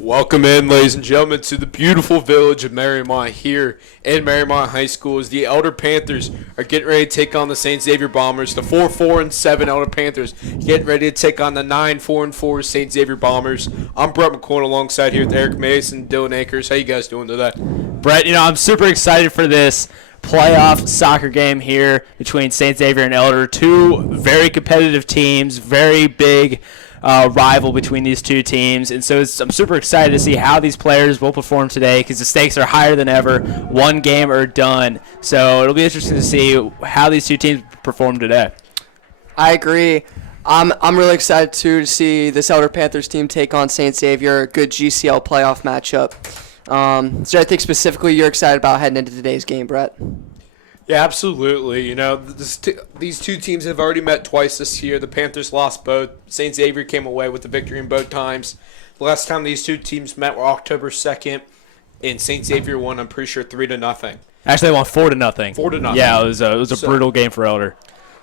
Welcome in, ladies and gentlemen, to the beautiful village of Marymount here in Marymount High School as the Elder Panthers are getting ready to take on the St. Xavier Bombers. The 4-4-7 Elder Panthers getting ready to take on the 9-4-4 St. Xavier Bombers. I'm Brett McCoy alongside here with Eric Mason and Dylan Akers. How you guys doing today? Brett, I'm super excited for this playoff soccer game here between St. Xavier and Elder. Two very competitive teams, very big rival between these two teams, and so I'm super excited to see how these players will perform today because the stakes are higher than ever. One game or done, so it'll be interesting to see how these two teams perform today. I agree. I'm really excited to see this Elder Panthers team take on St. Xavier, a good GCL playoff matchup. So I think specifically you're excited about heading into today's game, Brett. Yeah, absolutely. These two teams have already met twice this year. The Panthers lost both. St. Xavier came away with the victory in both times. The last time these two teams met were October 2nd, and St. Xavier won, I'm pretty sure, 3-0. Actually, they won 4-0. 4-0. Yeah, it was a brutal game for Elder.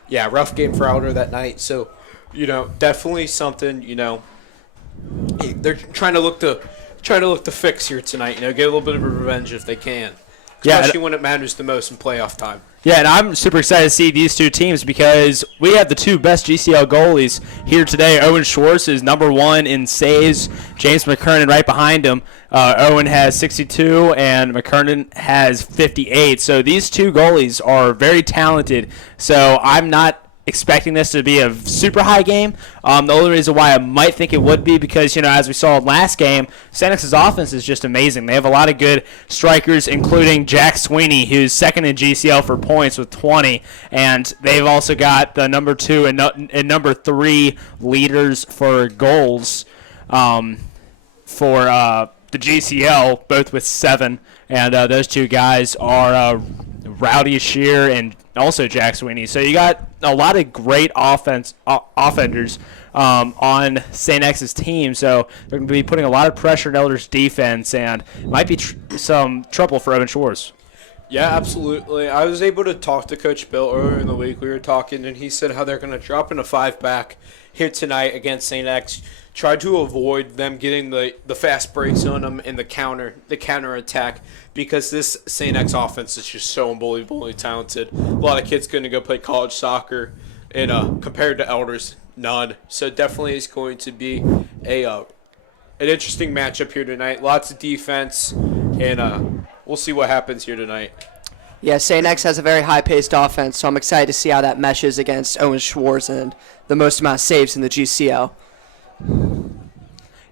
Yeah, rough game for Elder that night. So, definitely something, they're trying to look to fix here tonight, get a little bit of a revenge if they can. Especially when it matters the most in playoff time. Yeah, and I'm super excited to see these two teams because we have the two best GCL goalies here today. Owen Schwartz is number one in saves. James McKernan right behind him. Owen has 62 and McKernan has 58. So these two goalies are very talented. So I'm not expecting this to be a super high game. The only reason why I might think it would be because, as we saw last game, St. X's offense is just amazing. They have a lot of good strikers, including Jack Sweeney, who's second in GCL for points with 20. And they've also got the number 2 and number 3 leaders for goals for the GCL, both with 7. And those two guys are Rowdy Shear and also Jack Sweeney. So you got a lot of great offenders on St. X's team. So they're going to be putting a lot of pressure on Elder's defense, and it might be some trouble for Owen Schwartz. Yeah, absolutely. I was able to talk to Coach Bill earlier in the week. We were talking, and he said how they're going to drop in a 5-back here tonight against St. X. Try to avoid them getting the fast breaks on them and the counter attack because this St. X offense is just so unbelievably talented. A lot of kids going to go play college soccer, and compared to Elders, none. So definitely is going to be an interesting matchup here tonight. Lots of defense, and we'll see what happens here tonight. Yeah, St. X has a very high-paced offense, so I'm excited to see how that meshes against Owen Schwartz and the most amount of saves in the GCL.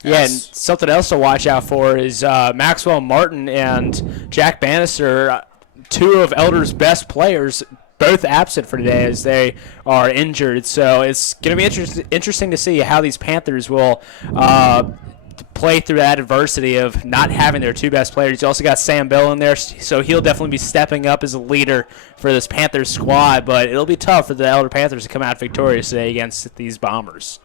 Yeah, and something else to watch out for is Maxwell Martin and Jack Bannister, two of Elder's best players, both absent for today as they are injured. So it's going to be interesting to see how these Panthers will play through that adversity of not having their two best players. You also got Sam Bell in there, so he'll definitely be stepping up as a leader for this Panthers squad, but it'll be tough for the Elder Panthers to come out victorious today against these Bombers.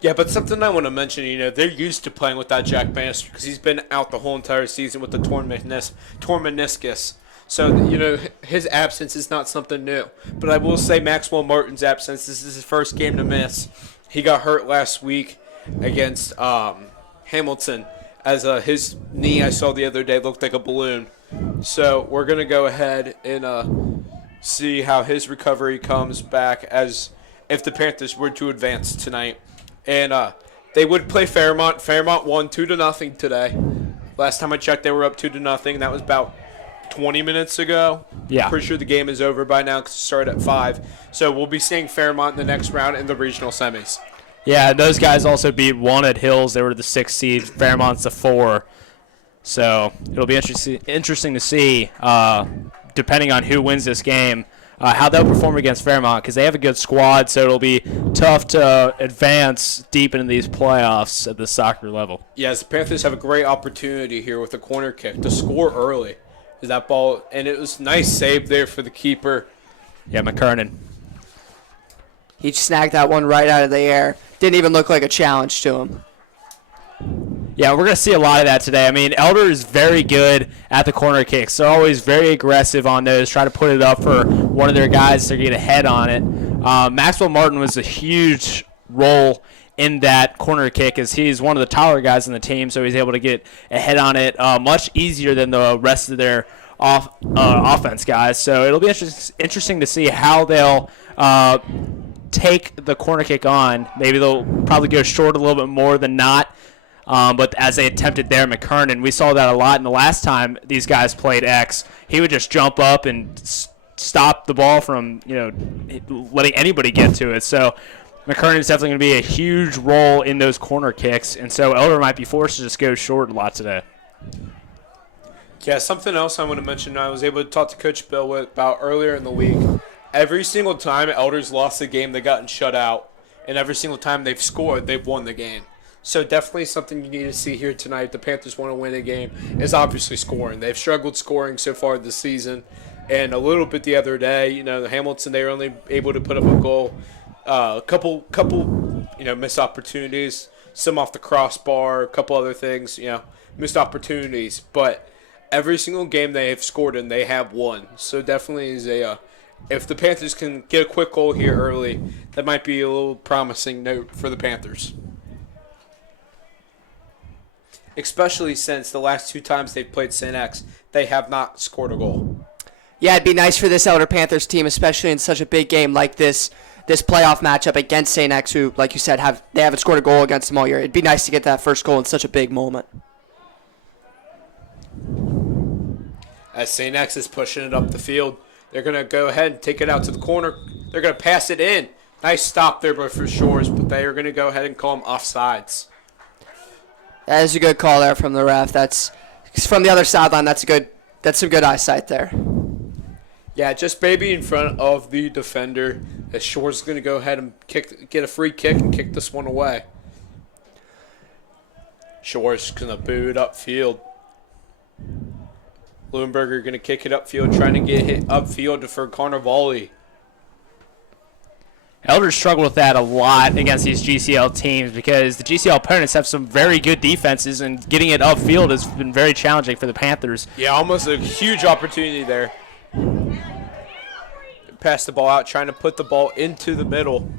Yeah, but something I want to mention, they're used to playing without Jack Bannister because he's been out the whole entire season with the torn meniscus. So, his absence is not something new. But I will say Maxwell Martin's absence, this is his first game to miss. He got hurt last week against Hamilton as his knee I saw the other day looked like a balloon. So we're going to go ahead and see how his recovery comes back as if the Panthers were to advance tonight. And they would play Fairmont. Fairmont won 2-0 today. Last time I checked, they were up 2-0. That was about 20 minutes ago. Yeah. Pretty sure the game is over by now because it started at 5. So we'll be seeing Fairmont in the next round in the regional semis. Yeah, those guys also beat Walnut Hills. They were the 6th seed. Fairmont's the 4. So it'll be interesting to see, depending on who wins this game, how they'll perform against Fairmont because they have a good squad, so it'll be tough to advance deep into these playoffs at the soccer level. Yes, the Panthers have a great opportunity here with a corner kick to score early. Is that ball, and it was nice save there for the keeper. Yeah, McKernan. He snagged that one right out of the air. Didn't even look like a challenge to him. Yeah, we're going to see a lot of that today. I mean, Elder is very good at the corner kicks. They're always very aggressive on those, try to put it up for one of their guys to get ahead on it. Maxwell Martin was a huge role in that corner kick, as he's one of the taller guys in the team, so he's able to get a head on it much easier than the rest of their offense guys. So it'll be interesting to see how they'll take the corner kick on. Maybe they'll probably go short a little bit more than not. But as they attempted there, McKernan, we saw that a lot. And the last time these guys played X, he would just jump up and stop the ball from letting anybody get to it. So McKernan is definitely going to be a huge role in those corner kicks, and so Elder might be forced to just go short a lot today. Yeah, something else I want to mention I was able to talk to Coach Bill about earlier in the week. Every single time Elders lost a game, they've gotten shut out, and every single time they've scored, they've won the game. So definitely something you need to see here tonight. The Panthers want to win a game is obviously scoring. They've struggled scoring so far this season, and a little bit the other day. The Hamilton, they were only able to put up a goal. A couple, missed opportunities, some off the crossbar, a couple other things, missed opportunities. But every single game they have scored in, they have won. So definitely is if the Panthers can get a quick goal here early, that might be a little promising note for the Panthers. Especially since the last 2 times they've played St. X, they have not scored a goal. Yeah, it'd be nice for this Elder Panthers team, especially in such a big game like this playoff matchup against St. X, who, like you said, they haven't scored a goal against them all year. It'd be nice to get that first goal in such a big moment. As St. X is pushing it up the field, they're going to go ahead and take it out to the corner. They're going to pass it in. Nice stop there for Shores, but they are going to go ahead and call them offsides. That is a good call there from the ref. That's from the other sideline. That's some good eyesight there. Yeah, just maybe in front of the defender. As Shores is going to go ahead and get a free kick and kick this one away. Shores going to boot it upfield. Bloomberger going to kick it upfield, trying to get hit upfield for Carnivali. Elders struggle with that a lot against these GCL teams because the GCL opponents have some very good defenses, and getting it upfield has been very challenging for the Panthers. Yeah, almost a huge opportunity there. Pass the ball out, trying to put the ball into the middle.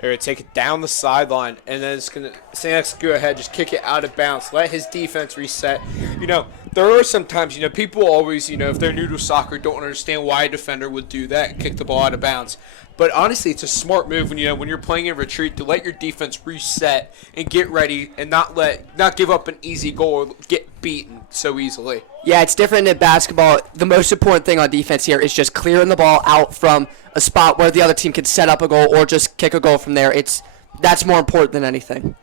They're going to take it down the sideline, and then it's going to St. X go ahead, just kick it out of bounds, let his defense reset. There are sometimes, people always, if they're new to soccer, don't understand why a defender would do that and kick the ball out of bounds. But honestly, it's a smart move when you're playing in retreat to let your defense reset and get ready and not give up an easy goal or get beaten so easily. Yeah, it's different in basketball. The most important thing on defense here is just clearing the ball out from a spot where the other team can set up a goal or just kick a goal from there. That's more important than anything.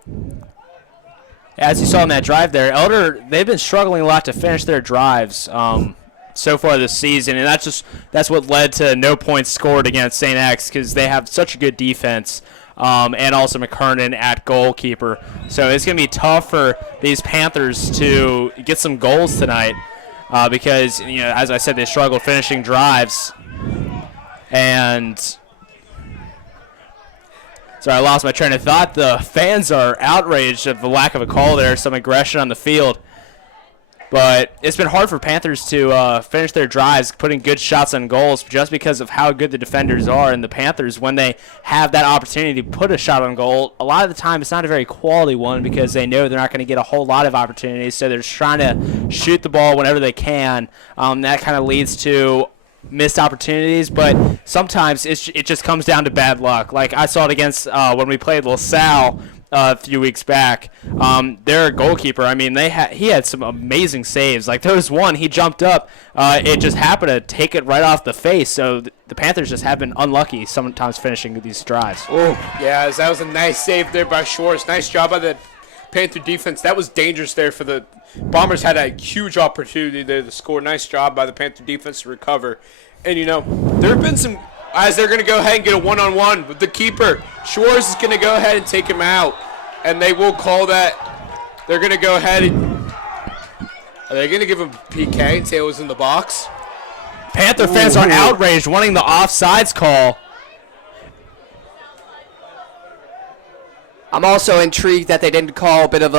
As you saw in that drive there, Elder, they've been struggling a lot to finish their drives so far this season, and that's what led to no points scored against St. X because they have such a good defense, and also McKernan at goalkeeper. So it's going to be tough for these Panthers to get some goals tonight because, as I said, they struggle finishing drives. And sorry, I lost my train of thought. The fans are outraged at the lack of a call there, some aggression on the field. But it's been hard for Panthers to finish their drives, putting good shots on goals just because of how good the defenders are. And the Panthers, when they have that opportunity to put a shot on goal, a lot of the time it's not a very quality one because they know they're not going to get a whole lot of opportunities. So they're just trying to shoot the ball whenever they can. That kind of leads to missed opportunities, but sometimes it just comes down to bad luck. Like I saw it against when we played LaSalle a few weeks back. Their goalkeeper, he had some amazing saves. Like there was one, he jumped up, it just happened to take it right off the face. So the Panthers just have been unlucky sometimes finishing these drives. Oh, yeah, that was a nice save there by Shores. Nice job by the Panther defense. That was dangerous there for the Bombers. Had a huge opportunity there to score. Nice job by the Panther defense to recover. And, there have been some, as they're going to go ahead and get a one-on-one with the keeper. Shores is going to go ahead and take him out. And they will call that. They're going to go ahead and, are they going to give him PK and say it was in the box? Panther fans are outraged, wanting the offsides call. I'm also intrigued that they didn't call a bit of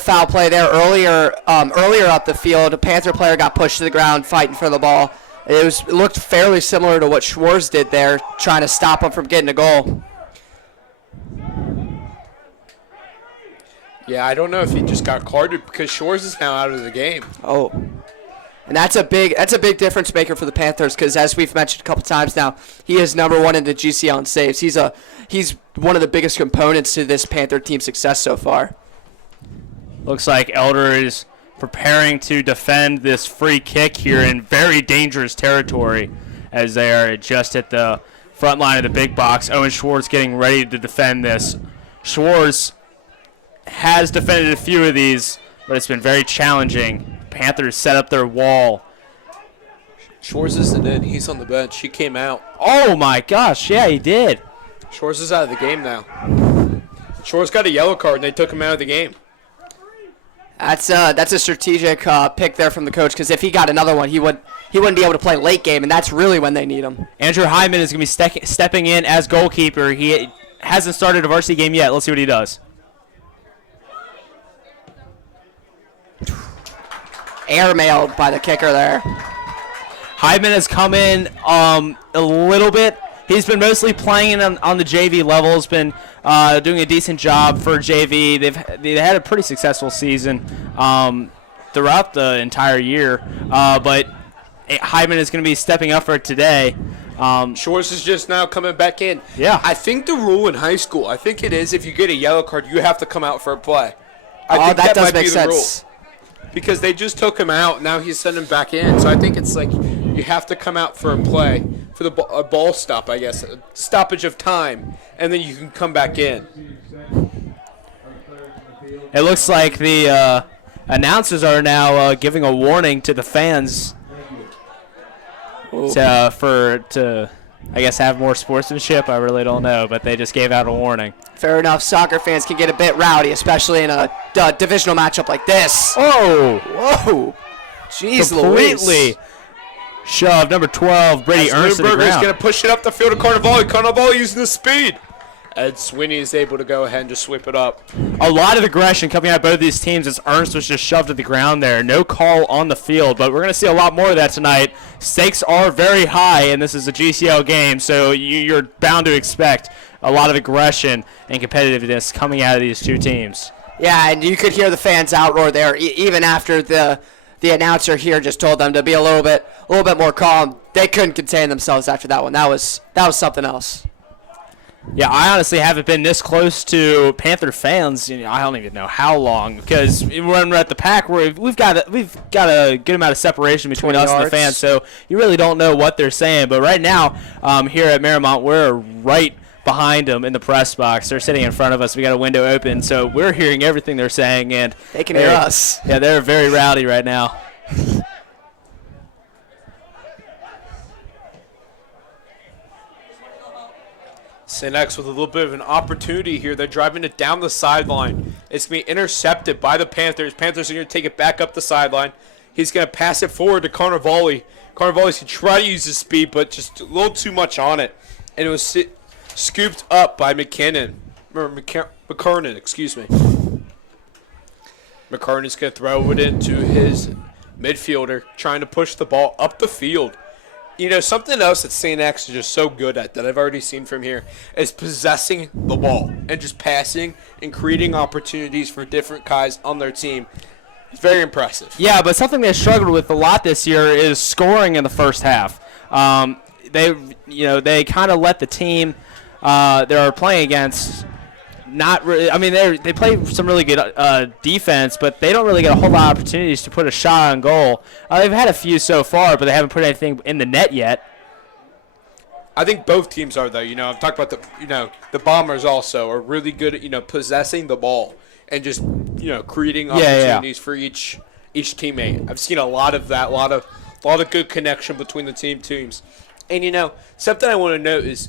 foul play there earlier up the field. A Panther player got pushed to the ground fighting for the ball. It looked fairly similar to what Schwartz did there, trying to stop him from getting a goal. Yeah, I don't know if he just got carded because Shores is now out of the game. Oh. And that's a big difference maker for the Panthers because, as we've mentioned a couple times now, he is number one in the GCL in saves. He's one of the biggest components to this Panther team's success so far. Looks like Elder is preparing to defend this free kick here in very dangerous territory as they are just at the front line of the big box. Owen Schwartz getting ready to defend this. Schwartz has defended a few of these, but it's been very challenging. Panthers set up their wall. Shores isn't in. He's on the bench. He came out. Oh, my gosh. Yeah, he did. Shores is out of the game now. Shores got a yellow card, and they took him out of the game. That's a strategic pick there from the coach because if he got another one, he wouldn't be able to play late game, and that's really when they need him. Andrew Hyman is going to be stepping in as goalkeeper. He hasn't started a varsity game yet. Let's see what he does. Airmailed by the kicker there. Hyman has come in a little bit. He's been mostly playing on the JV level. Has been doing a decent job for JV. They've had a pretty successful season throughout the entire year. But Hyman is going to be stepping up for it today. Shores is just now coming back in. Yeah. I think the rule in high school, I think it is if you get a yellow card, you have to come out for a play. I think that does might make be the sense. rule. Because they just took him out, now he's sending him back in. So I think it's like you have to come out for a play, for a ball stop, I guess, a stoppage of time, and then you can come back in. It looks like the announcers are now giving a warning to the fans to I guess have more sportsmanship. I really don't know, but they just gave out a warning. Fair enough. Soccer fans can get a bit rowdy, especially in a divisional matchup like this. Oh! Whoa! Jeez Completely Louise. shoved. Number 12, Brady Ernst to the Lindbergh is ground. going to push it up the field to Carnivale. Carnivale using the speed. Ed Sweeney is able to go ahead and just sweep it up. A lot of aggression coming out of both these teams as Ernst was just shoved to the ground there. No call on the field, but we're going to see a lot more of that tonight. Stakes are very high, and this is a GCL game, so you're bound to expect a lot of aggression and competitiveness coming out of these two teams. Yeah, and you could hear the fans outroar there, even after the announcer here just told them to be a little bit more calm. They couldn't contain themselves after that one. That was something else. Yeah, I honestly haven't been this close to Panther fans. I don't even know how long because when we're at the pack, we've got a good amount of separation between us and the fans, so you really don't know what they're saying. But right now, here at Marymount, we're right behind them in the press box. They're sitting in front of us. We got a window open, so we're hearing everything they're saying, and they can hear us. Yeah, they're very rowdy right now. St. X with a little bit of an opportunity here. They're driving it down the sideline. It's going to be intercepted by the Panthers. Panthers are going to take it back up the sideline. He's going to pass it forward to Carnivale. Carnivale's going to try to use his speed, but just a little too much on it. And it was scooped up by McKernan, excuse me. McKernan's going to throw it into his midfielder, trying to push the ball up the field. You know, something else that St. X is just so good at that I've already seen from here is possessing the ball and just passing and creating opportunities for different guys on their team. It's very impressive. Yeah, but something they struggled with a lot this year is scoring in the first half. They kind of let the team they are playing against not really. I mean, they play some really good defense, but they don't really get a whole lot of opportunities to put a shot on goal. They've had a few so far, but they haven't put anything in the net yet. I think both teams are, though. I'm talking about the Bombers also are really good at possessing the ball and just creating opportunities for each teammate. I've seen a lot of that, a lot of good connection between the teams. And something I want to note is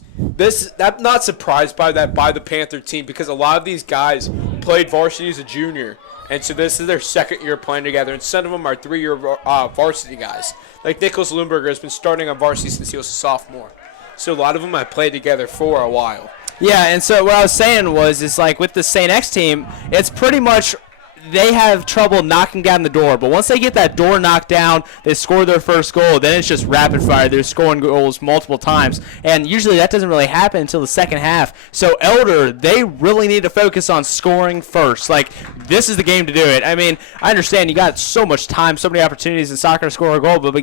I'm not surprised by that by the Panther team because a lot of these guys played varsity as a junior, and so this is their second year playing together. And some of them are 3-year varsity guys. Like Nicholas Lindbergh has been starting on varsity since he was a sophomore. So a lot of them have played together for a while. Yeah, and so what I was saying is like with the St. X team, it's pretty much they have trouble knocking down the door. But once they get that door knocked down, they score their first goal, then it's just rapid fire. They're scoring goals multiple times. And usually that doesn't really happen until the second half. So Elder, they really need to focus on scoring first. Like, this is the game to do it. I mean, I understand you got so much time, so many opportunities in soccer to score a goal, but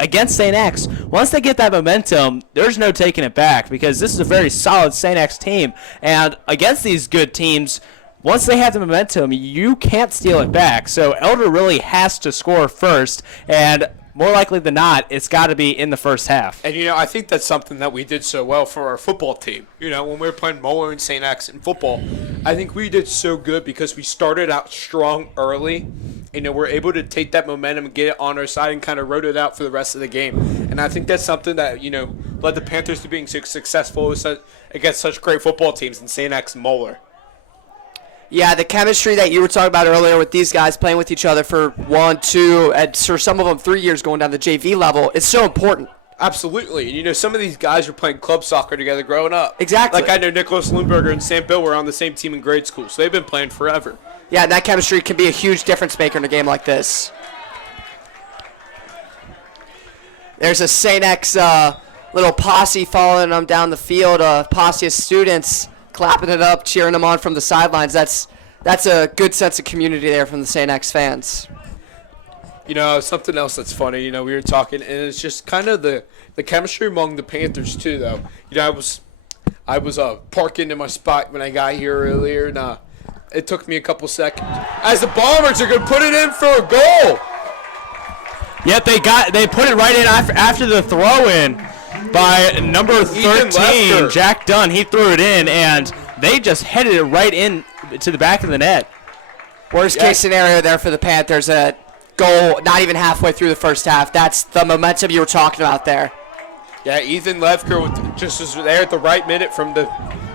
against St. X, once they get that momentum, there's no taking it back because this is a very solid St. X team. And against these good teams, once they have the momentum, you can't steal it back. So Elder really has to score first, and more likely than not, it's got to be in the first half. And, I think that's something that we did so well for our football team. When we were playing Moeller and St. X in football, I think we did so good because we started out strong early. We're able to take that momentum and get it on our side and kind of rode it out for the rest of the game. And I think that's something that, led the Panthers to being successful against such great football teams in St. X and Moeller. Yeah, the chemistry that you were talking about earlier with these guys playing with each other for 1, 2, and for some of them 3 years going down the JV level, it's so important. Absolutely. Some of these guys were playing club soccer together growing up. Exactly. Like I know Nicholas Lundberger and Sam Bill were on the same team in grade school, so they've been playing forever. Yeah, and that chemistry can be a huge difference maker in a game like this. There's a St. X little posse following them down the field, a posse of students clapping it up, cheering them on from the sidelines. That's a good sense of community there from the St. X fans. Something else that's funny, we were talking, and it's just kind of the chemistry among the Panthers, too, though. I was parking in my spot when I got here earlier, and it took me a couple seconds. As the Bombers are going to put it in for a goal. Yep, they put it right in after the throw-in by number 13, Jack Dunn. He threw it in, and they just headed it right in to the back of the net. Worst case scenario there for the Panthers, a goal not even halfway through the first half. That's the momentum you were talking about there. Yeah, Ethan Lefker just was there at the right minute from the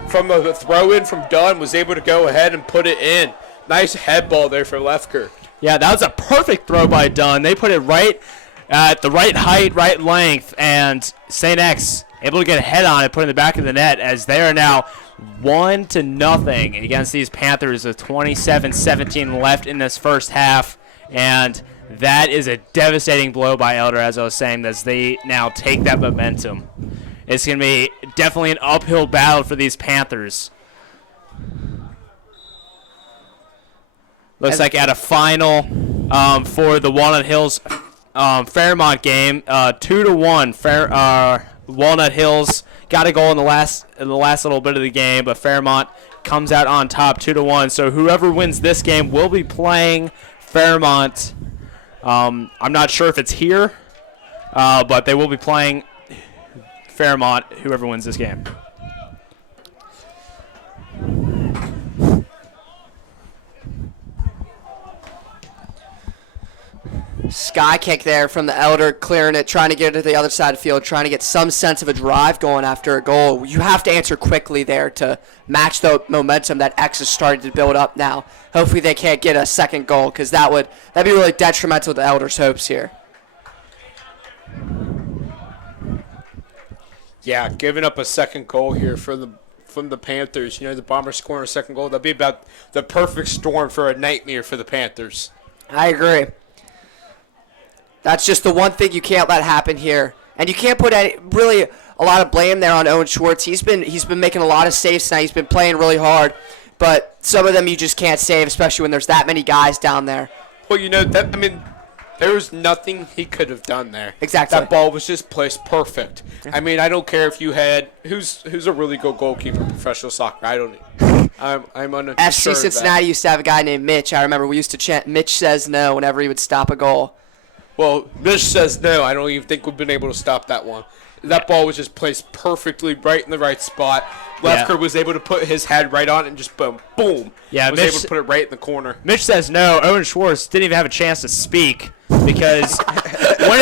throw-in from Dunn, was able to go ahead and put it in. Nice head ball there for Lefker. Yeah, that was a perfect throw by Dunn. They put it right at the right height, right length, and St. X able to get a head on it, put it in the back of the net as they are now 1-0 against these Panthers with 27-17 left in this first half. And that is a devastating blow by Elder, as I was saying, as they now take that momentum. It's going to be definitely an uphill battle for these Panthers. Looks like at a final for the Walnut Hills Fairmont game, 2-1. Walnut Hills got a goal in the last little bit of the game, but Fairmont comes out on top 2-1. So whoever wins this game will be playing Fairmont. I'm not sure if it's here, but they will be playing Fairmont, whoever wins this game. Sky kick there from the Elder, clearing it, trying to get it to the other side of the field, trying to get some sense of a drive going after a goal. You have to answer quickly there to match the momentum that X is starting to build up now. Hopefully they can't get a second goal because that'd be really detrimental to Elder's hopes here. Yeah, giving up a second goal here from the Panthers. The Bombers scoring a second goal, that'd be about the perfect storm for a nightmare for the Panthers. I agree. That's just the one thing you can't let happen here. And you can't put really a lot of blame there on Owen Schwartz. He's been making a lot of saves tonight. He's been playing really hard. But some of them you just can't save, especially when there's that many guys down there. Well, there was nothing he could have done there. Exactly. That ball was just placed perfect. I don't care if you had who's a really good goalkeeper in professional soccer. I don't. I'm unsure FC of Cincinnati that. used to have a guy named Mitch. I remember we used to chant "Mitch says no" whenever he would stop a goal. Well, Mitch says no. I don't even think we've been able to stop that one. That ball was just placed perfectly right in the right spot. Lefker was able to put his head right on it and just boom. Yeah, was able to put it right in the corner. Mitch says no. Owen Schwartz didn't even have a chance to speak because when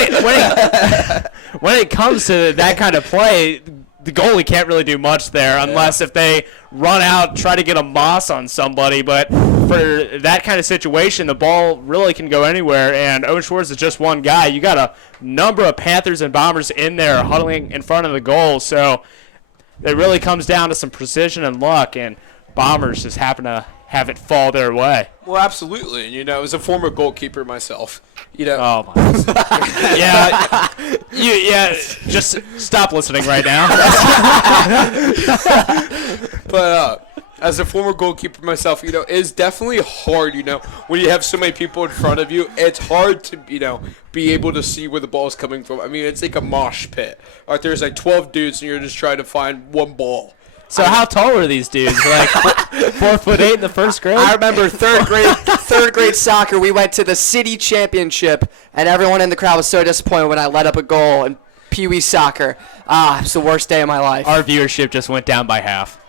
it comes to that kind of play, the goalie can't really do much there unless if they run out, try to get a moss on somebody. But for that kind of situation, the ball really can go anywhere, and Owen Schwartz is just one guy. You got a number of Panthers and Bombers in there huddling in front of the goal, so it really comes down to some precision and luck, and Bombers just happen to have it fall their way. Well, absolutely. And, as a former goalkeeper myself, Oh my! yeah. Just stop listening right now. But as a former goalkeeper myself, it's definitely hard, when you have so many people in front of you. It's hard to, be able to see where the ball is coming from. I mean, it's like a mosh pit. Like, there's like 12 dudes, and you're just trying to find one ball. So how tall were these dudes? Like 4'8" in the first grade? I remember third grade soccer. We went to the city championship, and everyone in the crowd was so disappointed when I let up a goal in Pee Wee soccer. It's the worst day of my life. Our viewership just went down by half.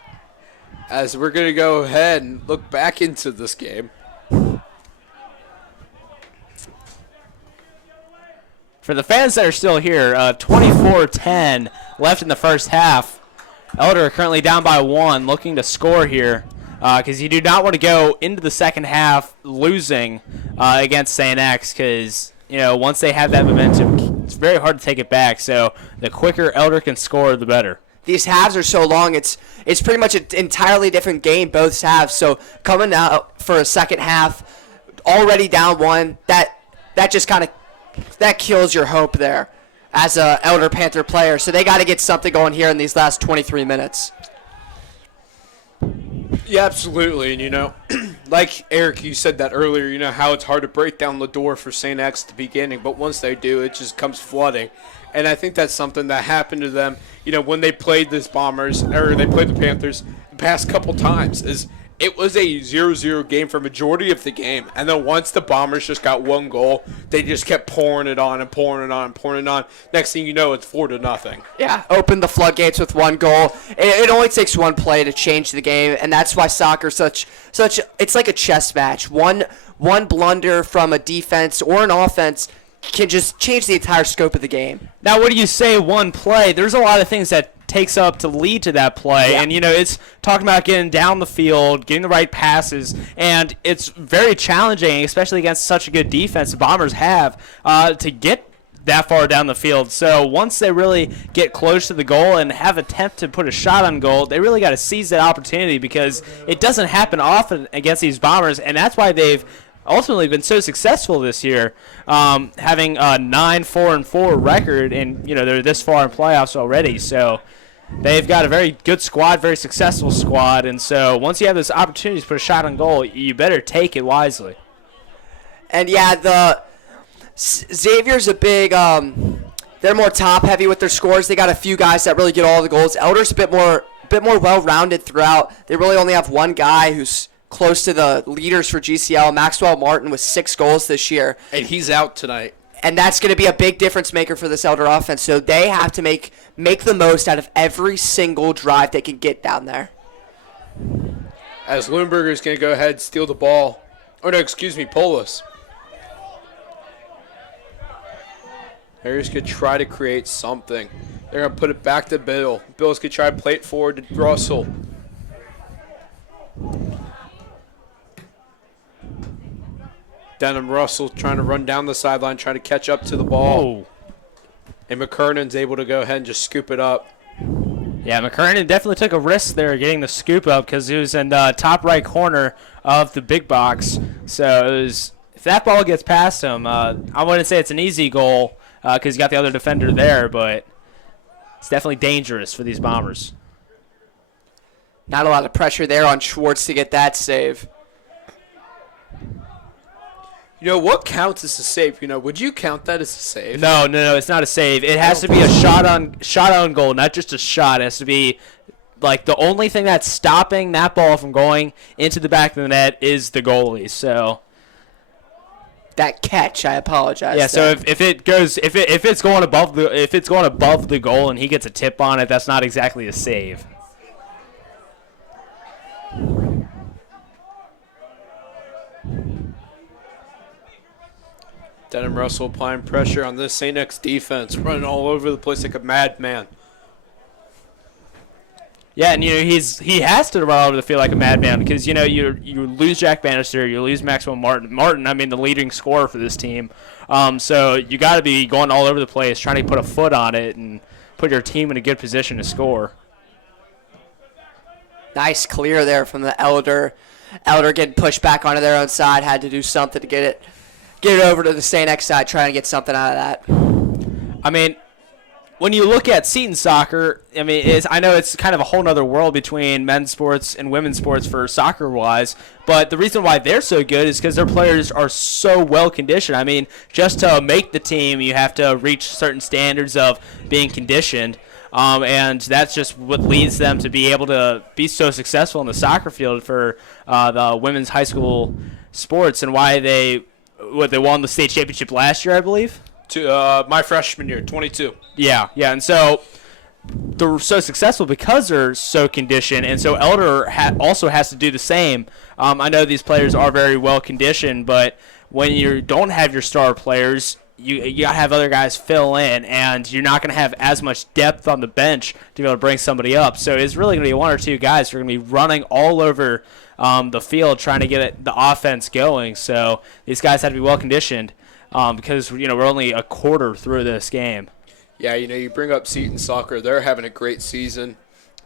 As we're going to go ahead and look back into this game. For the fans that are still here, 24-10 left in the first half. Elder currently down by 1, looking to score here because you do not want to go into the second half losing against St. X because, once they have that momentum, it's very hard to take it back. So the quicker Elder can score, the better. These halves are so long, it's pretty much an entirely different game, both halves. So coming out for a second half, already down 1, that just kind of that kills your hope there as a Elder Panther player. So they got to get something going here in these last 23 minutes. Yeah, absolutely. And, like Eric, you said that earlier, how it's hard to break down the door for St. X at the beginning, but once they do, it just comes flooding. And I think that's something that happened to them, when they played the Panthers the past couple times, is it was a 0-0 game for majority of the game. And then once the Bombers just got one goal, they just kept pouring it on and pouring it on and pouring it on. Next thing you know, it's 4-0. Yeah, open the floodgates with one goal. It only takes one play to change the game, and that's why soccer's such it's like a chess match. One blunder from a defense or an offense can just change the entire scope of the game. Now, what do you say one play? There's a lot of things that takes up to lead to that play. Yeah. And, it's talking about getting down the field, getting the right passes, and it's very challenging, especially against such a good defense the Bombers have, to get that far down the field. So once they really get close to the goal and have attempt to put a shot on goal, they really got to seize that opportunity because it doesn't happen often against these Bombers, and that's why they've ultimately been so successful this year, having a 9-4-4 record, and they're this far in playoffs already. So they've got a very good squad, very successful squad, and so once you have this opportunity to put a shot on goal, you better take it wisely. And yeah, Xavier's a big. They're more top heavy with their scores. They got a few guys that really get all the goals. Elder's a bit more well rounded throughout. They really only have one guy who's close to the leaders for GCL, Maxwell Martin, with 6 goals this year. And he's out tonight. And that's going to be a big difference maker for this Elder offense. So they have to make the most out of every single drive they can get down there. As Lundberger is going to go ahead and steal the ball. Oh, no, excuse me, Polis. They're just going to try to create something. They're going to put it back to Bill. Bill's going to try to play it forward to Russell. Denham Russell trying to run down the sideline, trying to catch up to the ball. Oh. And McKernan's able to go ahead and just scoop it up. Yeah, McKernan definitely took a risk there getting the scoop up because he was in the top right corner of the big box. So if that ball gets past him, I wouldn't say it's an easy goal because you got the other defender there, but it's definitely dangerous for these Bombers. Not a lot of pressure there on Schwartz to get that save. What counts as a save? Would you count that as a save? No, it's not a save. It has to be a shot on goal, not just a shot. It has to be like the only thing that's stopping that ball from going into the back of the net is the goalie. So that catch, I apologize. Yeah, so if it's going above the goal and he gets a tip on it, that's not exactly a save. Denham Russell applying pressure on this St. X defense, running all over the place like a madman. Yeah, and he has to run all over the field like a madman because you lose Jack Bannister, you lose Maxwell Martin. The leading scorer for this team. So you got to be going all over the place, trying to put a foot on it and put your team in a good position to score. Nice clear there from the Elder Elder getting pushed back onto their own side, had to do something to get it over to the St. X side, trying to get something out of that. I mean, when you look at Seton soccer, I mean, I know it's kind of a whole other world between men's sports and women's sports for soccer-wise, but the reason why they're so good is because their players are so well-conditioned. I mean, just to make the team, you have to reach certain standards of being conditioned, and that's just what leads them to be able to be so successful in the soccer field for the women's high school sports, and why they won the state championship last year, I believe. To my freshman year, 22. Yeah, and so they're so successful because they're so conditioned, and so Elder also has to do the same. I know these players are very well conditioned, but when you don't have your star players, you got to have other guys fill in, and you're not going to have as much depth on the bench to be able to bring somebody up. So it's really going to be one or two guys who are going to be running all over the field trying to get the offense going. So these guys have to be well conditioned. Because we're only a quarter through this game. Yeah, you bring up Seton soccer. They're having a great season.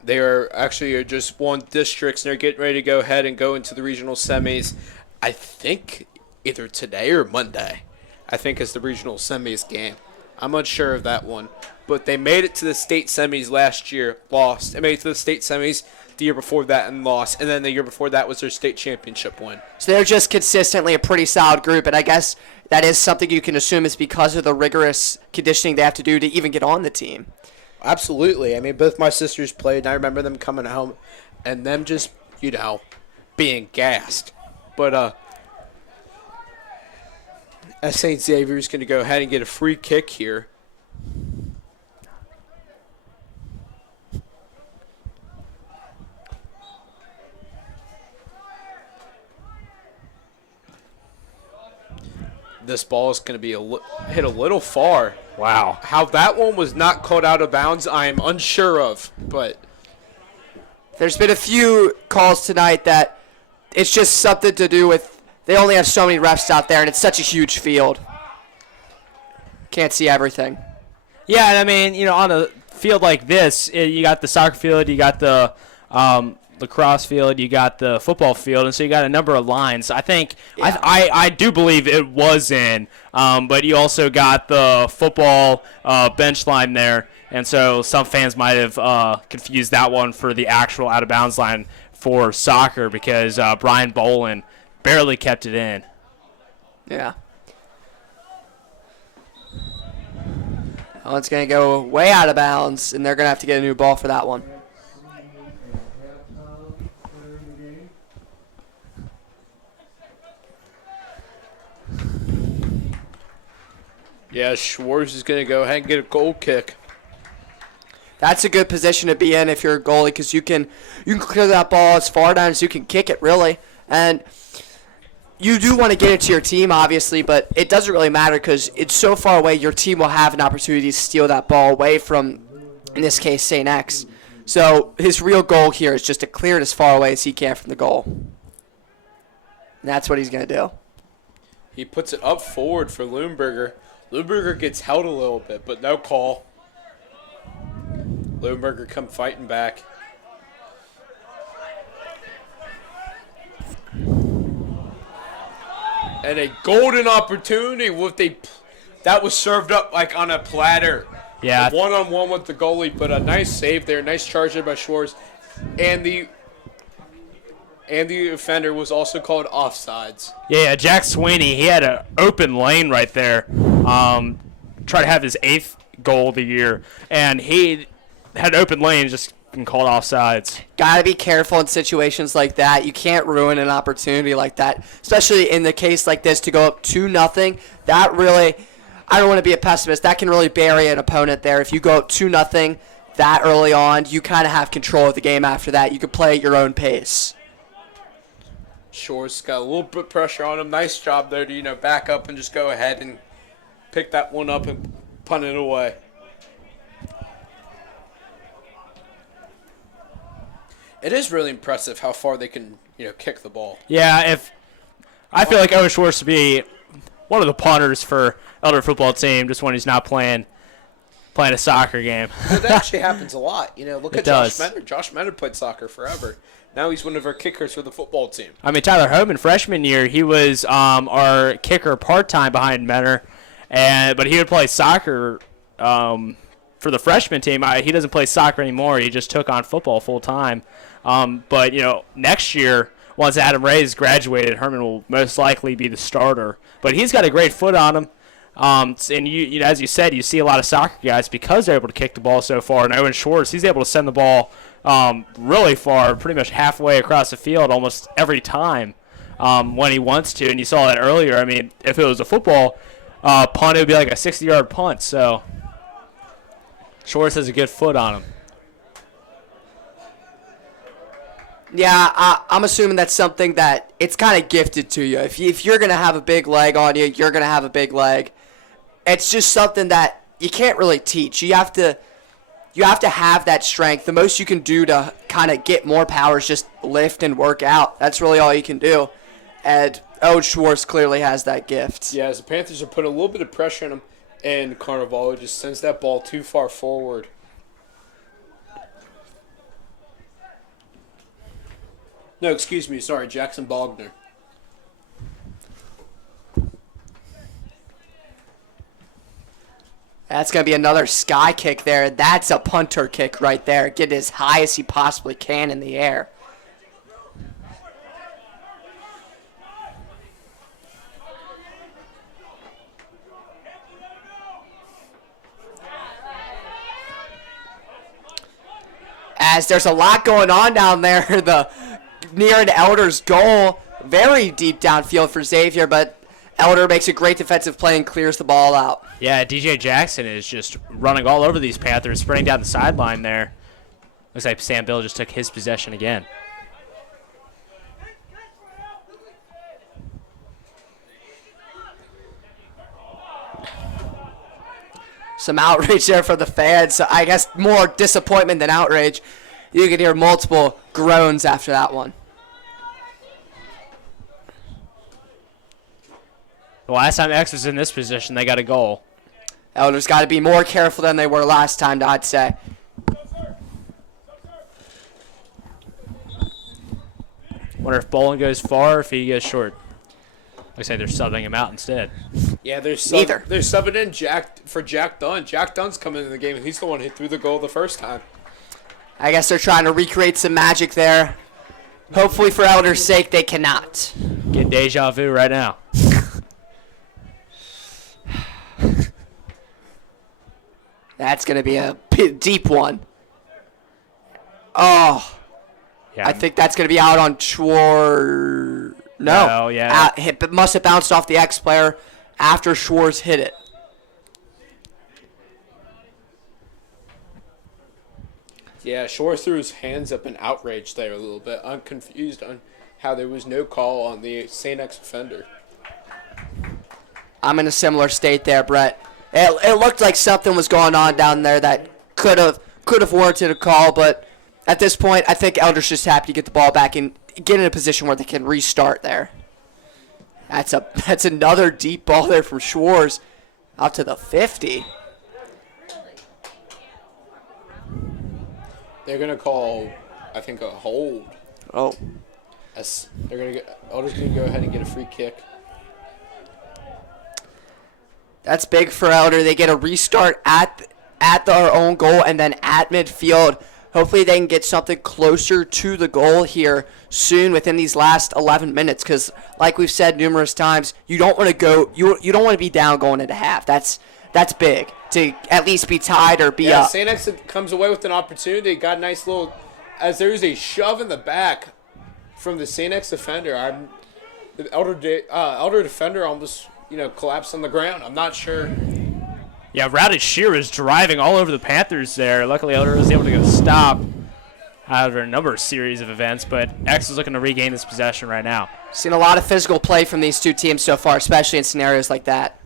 They are actually just won districts, and they're getting ready to go ahead and go into the regional semis. I think either today or Monday. I think is the regional semis game. I'm unsure of that one, but they made it to the state semis last year, lost. They made it to the state semis the year before that and lost, and then the year before that was their state championship win. So they're just consistently a pretty solid group, and I guess that is something you can assume is because of the rigorous conditioning they have to do to even get on the team. Absolutely. I mean, both my sisters played, and I remember them coming home and them just, being gassed. But as St. Xavier's going to go ahead and get a free kick here. This ball is going to be hit a little far. Wow. How that one was not caught out of bounds, I am unsure of. But there's been a few calls tonight that it's just something to do with they only have so many refs out there, and it's such a huge field. Can't see everything. Yeah, and I mean, on a field like this, you got the soccer field, you got the lacrosse field, you got the football field, and so you got a number of lines. I think I do believe it was in, but you also got the football bench line there, and so some fans might have confused that one for the actual out of bounds line for soccer because Brian Bolin barely kept it in. Yeah. Well, it's going to go way out of bounds, and they're going to have to get a new ball for that one. yeah, Schwartz is going to go ahead and get a goal kick. That's a good position to be in if you're a goalie because you can clear that ball as far down as you can kick it, really. And you do want to get it to your team, obviously, but it doesn't really matter because it's so far away, your team will have an opportunity to steal that ball away from, in this case, St. X. So his real goal here is just to clear it as far away as he can from the goal. And that's what he's going to do. He puts it up forward for Lundberger. Lundberger gets held a little bit, but no call. Lundberger come fighting back. And a golden opportunity that was served up like on a platter. Yeah. One-on-one with the goalie, but a nice save there. Nice charge there by Schwartz. And the offender was also called offsides. Yeah, Jack Sweeney, he had an open lane right there. Try to have his 8th goal of the year. And he had open lane, just called offsides. Got to be careful in situations like that. You can't ruin an opportunity like that, especially in the case like this to go up 2-0. That really, I don't want to be a pessimist. That can really bury an opponent there. If you go up 2-0 that early on, you kind of have control of the game after that. You can play at your own pace. Shores got a little bit of pressure on him. Nice job there to, back up and just go ahead and pick that one up and punt it away. It is really impressive how far they can, kick the ball. Yeah, I feel like Owen Schwartz to be one of the punters for Elder football team, just when he's not playing a soccer game. That actually happens a lot. Look at Josh Mender. Josh Mender played soccer forever. Now he's one of our kickers for the football team. I mean, Tyler Homan, freshman year, he was our kicker part-time behind Menor, but he would play soccer for the freshman team. He doesn't play soccer anymore. He just took on football full-time. But, next year, once Adam Ray's graduated, Herman will most likely be the starter. But he's got a great foot on him. And as you said, you see a lot of soccer guys because they're able to kick the ball so far. And Owen Schwartz, he's able to send the ball really far, pretty much halfway across the field almost every time when he wants to. And you saw that earlier. I mean, if it was a football punt, it would be like a 60-yard punt. So Schwartz has a good foot on him. Yeah, I'm assuming that's something that it's kind of gifted to you. If you're going to have a big leg on you, you're going to have a big leg. It's just something that you can't really teach. You have to have that strength. The most you can do to kind of get more power is just lift and work out. That's really all you can do. And Owen Schwartz clearly has that gift. Yeah, as the Panthers are putting a little bit of pressure on him, and Carnevale just sends that ball too far forward. No, excuse me. Sorry, Jackson Bogner. That's going to be another sky kick there. That's a punter kick right there. Get as high as he possibly can in the air. As there's a lot going on down there, the near an Elder's goal, very deep downfield for Xavier, but Elder makes a great defensive play and clears the ball out. Yeah, DJ Jackson is just running all over these Panthers, sprinting down the sideline there. Looks like Sam Bill just took his possession again. Some outrage there for the fans. So I guess more disappointment than outrage. You could hear multiple groans after that one. The last time X was in this position, they got a goal. Elder's got to be more careful than they were last time, I'd say. Wonder if Bolin goes far or if he goes short. Looks like they're subbing him out instead. Yeah, they're Neither. They're subbing in Jack Dunn. Jack Dunn's coming in the game, and he's the one who threw the goal the first time. I guess they're trying to recreate some magic there. Hopefully for Elder's sake, they cannot. Get deja vu right now. That's going to be a deep one. Oh, Yeah, I think that's going to be out on Schwartz. No, yeah. It must have bounced off the X player after Schwartz hit it. Yeah, Shore threw his hands up in outrage there a little bit. I'm confused on how there was no call on the St. X offender. I'm in a similar state there, Brett. It looked like something was going on down there that could have warranted a call, but at this point, I think Elder's just happy to get the ball back and get in a position where they can restart there. That's another deep ball there from Schwartz out to the 50. They're gonna call, I think, a hold. Oh, Elder's gonna go ahead and get a free kick. that's big for Elder. They get a restart at their own goal and then at midfield. Hopefully they can get something closer to the goal here soon within these last 11 minutes because, like we've said numerous times, you don't want to go. You don't want to be down going into half. That's big to at least be tied or be up. St. X comes away with an opportunity. Got a nice little, as there's a shove in the back from the St. X defender. The elder defender almost collapsed on the ground. I'm not sure. Yeah, Routed Shear is driving all over the Panthers there. Luckily, Elder was able to get a stop out of a number of series of events, but X is looking to regain this possession right now. Seen a lot of physical play from these two teams so far, especially in scenarios like that.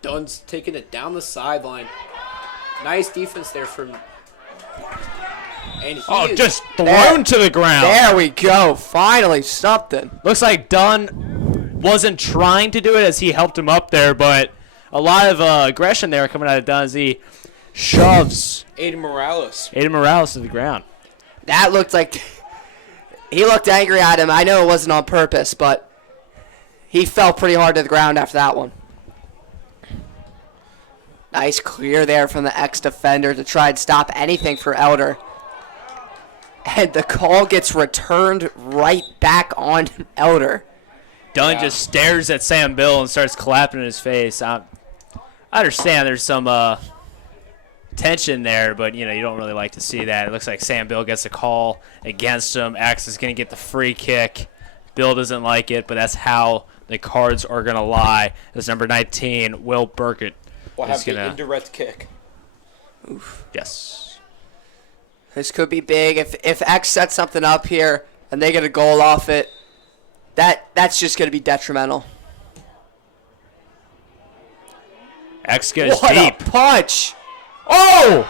Dunn's taking it down the sideline. Nice defense there from. And just thrown to the ground. There we go. Finally, something. Looks like Dunn wasn't trying to do it as he helped him up there, but a lot of aggression there coming out of Dunn as he shoves Aiden Morales to the ground. That looked like he looked angry at him. I know it wasn't on purpose, but he fell pretty hard to the ground after that one. Nice clear there from the ex-defender to try and stop anything for Elder. And the call gets returned right back on Elder. Dunn just stares at Sam Bill and starts clapping in his face. I understand there's some tension there, but you don't really like to see that. It looks like Sam Bill gets a call against him. X is going to get the free kick. Bill doesn't like it, but that's how the cards are going to lie. As number 19, Will Burkett. We'll have the indirect kick. Oof. Yes. This could be big. If X sets something up here and they get a goal off it, that's just going to be detrimental. X goes what deep. A punch! Oh!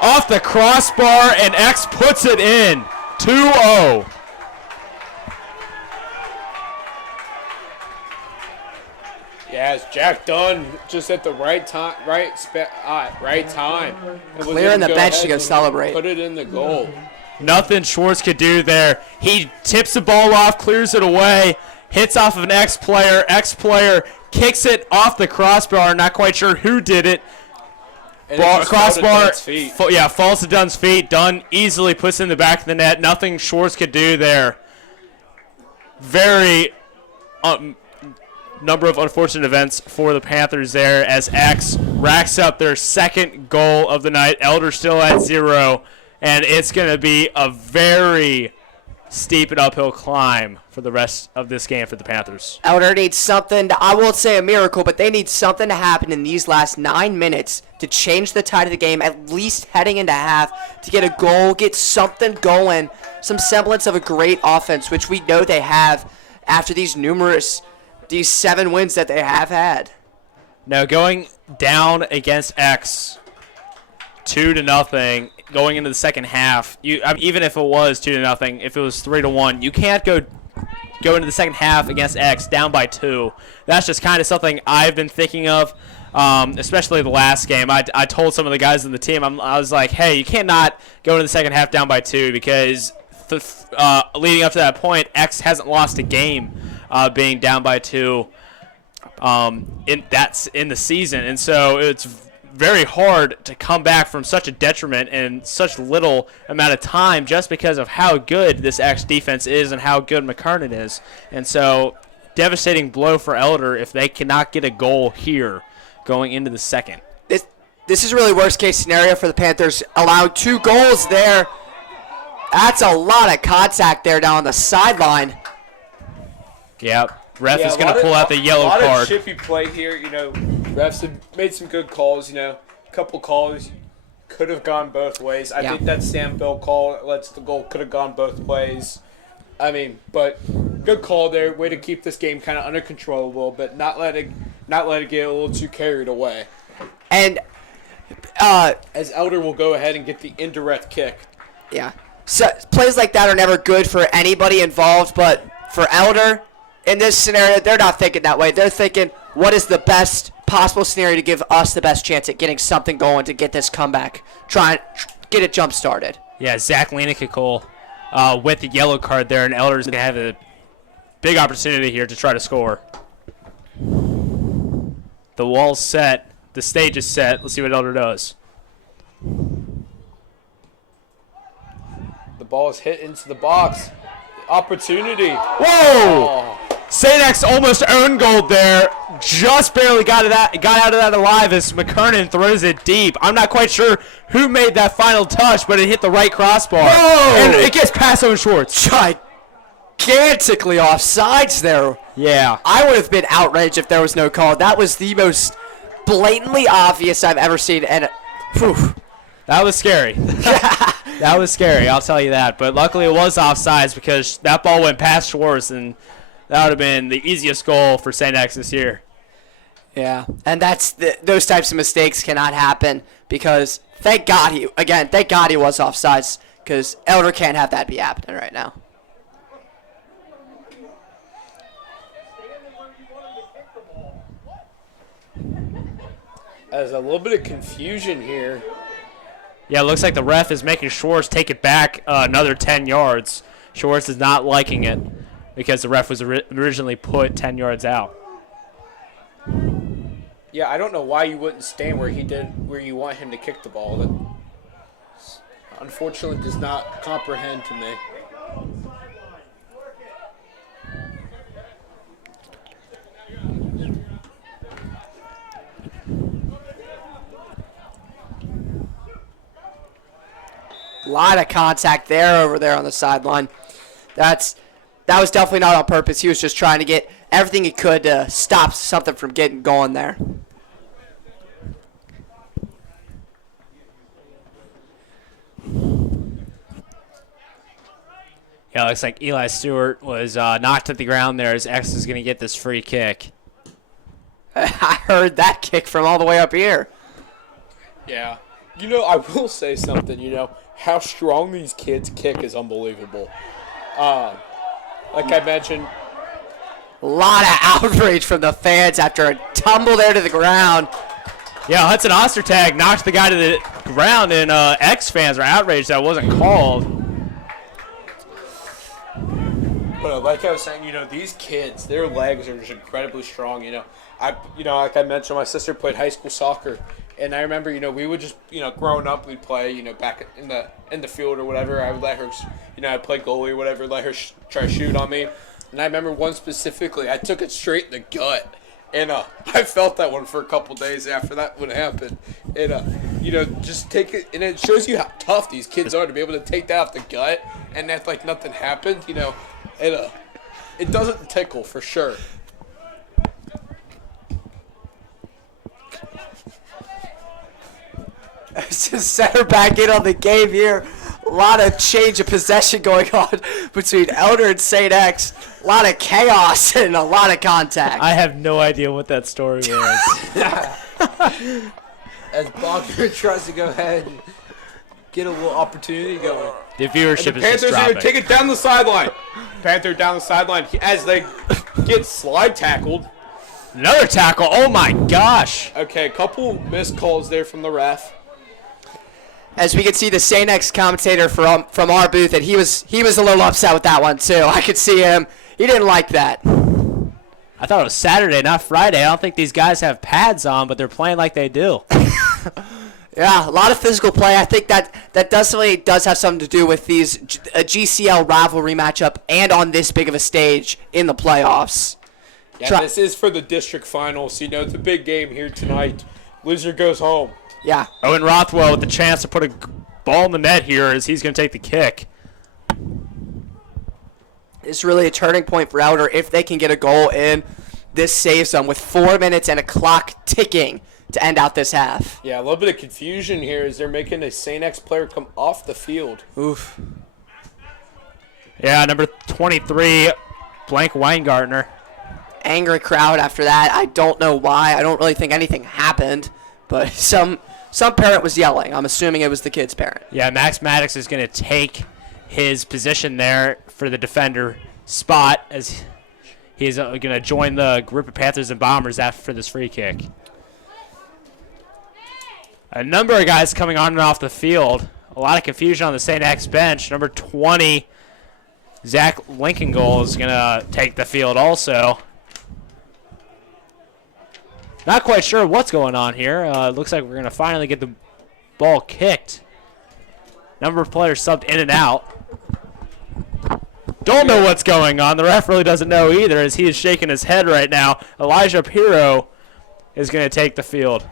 Off the crossbar, and X puts it in. 2-0. Yeah, it's Jack Dunn just at the right time, right time. Clearing the bench to go celebrate. Put it in the goal. Nothing Schwartz could do there. He tips the ball off, clears it away, hits off of an X-player. X-player kicks it off the crossbar. Not quite sure who did it. Crossbar, falls to Dunn's feet. Dunn easily puts it in the back of the net. Nothing Schwartz could do there. Very number of unfortunate events for the Panthers there as X racks up their second goal of the night. Elder still at 0, and it's going to be a very steep and uphill climb for the rest of this game for the Panthers. Elder needs something, I won't say a miracle, but they need something to happen in these last 9 minutes to change the tide of the game, at least heading into half, to get a goal, get something going, some semblance of a great offense, which we know they have after these 7 wins that they have had. Now going down against X 2-0 going into the second half. Even if it was 2-0, if it was 3-1, you can't go into the second half against X down by 2. That's just kind of something I've been thinking of, especially the last game. I told some of the guys in the team, I was like, hey, you cannot go into the second half down by 2 because leading up to that point, X hasn't lost a game being down by 2 that's in the season. And so it's very hard to come back from such a detriment in such little amount of time just because of how good this X defense is and how good McKernan is. And so devastating blow for Elder if they cannot get a goal here going into the second. This is really worst case scenario for the Panthers, allowing 2 goals there. That's a lot of contact there down on the sideline. Yep. Ref is going to pull out the yellow card. A lot of chippy play here. Refs have made some good calls. A couple calls could have gone both ways. I think that Sam Bill call lets the goal could have gone both ways. But good call there. Way to keep this game kind of under control a little bit, not let it get a little too carried away. And as Elder will go ahead and get the indirect kick. Yeah. So plays like that are never good for anybody involved, but for Elder, in this scenario, they're not thinking that way. They're thinking, what is the best possible scenario to give us the best chance at getting something going to get this comeback? Try and get it jump-started. Yeah, Zach Lenickle with the yellow card there, and Elder's going to have a big opportunity here to try to score. The wall's set. The stage is set. Let's see what Elder does. The ball is hit into the box. Opportunity. Whoa! Oh. St. X almost owned goal there. Just barely got out of that alive as McKernan throws it deep. I'm not quite sure who made that final touch, but it hit the right crossbar. Whoa! And it gets past Owen Schwartz. Gigantically offsides there. Yeah. I would have been outraged if there was no call. That was the most blatantly obvious I've ever seen. And that was scary. That was scary, I'll tell you that. But luckily it was offsides because that ball went past Schwartz, and that would have been the easiest goal for St. X this year. Yeah, and those types of mistakes cannot happen because thank God he was offsides because Elder can't have that be happening right now. There's a little bit of confusion here. Yeah, it looks like the ref is making Schwartz take it back another 10 yards. Schwartz is not liking it because the ref was originally put 10 yards out. Yeah, I don't know why you wouldn't stand where he did, where you want him to kick the ball. That unfortunately does not comprehend to me. A lot of contact over there on the sideline. That was definitely not on purpose. He was just trying to get everything he could to stop something from getting going there. Yeah, it looks like Eli Stewart was knocked to the ground there as X is going to get this free kick. I heard that kick from all the way up here. Yeah. You know, I will say something, how strong these kids kick is unbelievable. Like I mentioned, A lot of outrage from the fans after a tumble there to the ground. Yeah, Hudson Ostertag knocked the guy to the ground, and X fans are outraged that wasn't called. but like I was saying, these kids, their legs are just incredibly strong. Like I mentioned, my sister played high school soccer. And I remember, we would just, growing up, we'd play, back in the field or whatever. I would let her, I'd play goalie or whatever, let her try to shoot on me. And I remember one specifically, I took it straight in the gut. And I felt that one for a couple days after that would happen. And, just take it. And it shows you how tough these kids are to be able to take that off the gut and act like nothing happened, And it doesn't tickle for sure. Just center back in on the game here. A lot of change of possession going on between Elder and St. X. A lot of chaos and a lot of contact. I have no idea what that story was. As Bonker tries to go ahead and get a little opportunity going. The viewership is just Panthers are dropping. going to take it down the sideline. Panther down the sideline as they get slide tackled. Another tackle. Oh, my gosh. Okay, a couple missed calls there from the ref. As we can see the St. X commentator from our booth, and he was a little upset with that one too. I could see him. He didn't like that. I thought it was Saturday, not Friday. I don't think these guys have pads on, but they're playing like they do. Yeah, a lot of physical play. I think that definitely does have something to do with these a GCL rivalry matchup and on this big of a stage in the playoffs. Yeah, this is for the district finals. It's a big game here tonight. Loser goes home. Yeah. Owen Rothwell with the chance to put a ball in the net here as he's going to take the kick. It's really a turning point for Elder if they can get a goal in. This saves them with 4 minutes and a clock ticking to end out this half. Yeah, a little bit of confusion here as they're making a St. X player come off the field. Oof. Yeah, number 23, Blank Weingartner. Angry crowd after that. I don't know why. I don't really think anything happened, but some parent was yelling. I'm assuming it was the kid's parent. Yeah, Max Maddox is going to take his position there for the defender spot as he's going to join the group of Panthers and Bombers after this free kick. A number of guys coming on and off the field. A lot of confusion on the St. X bench. Number 20, Zach Lincoln is going to take the field also. Not quite sure what's going on here. Looks like we're going to finally get the ball kicked. Number of players subbed in and out. Don't know what's going on. The ref really doesn't know either as he is shaking his head right now. Elijah Piro is going to take the field.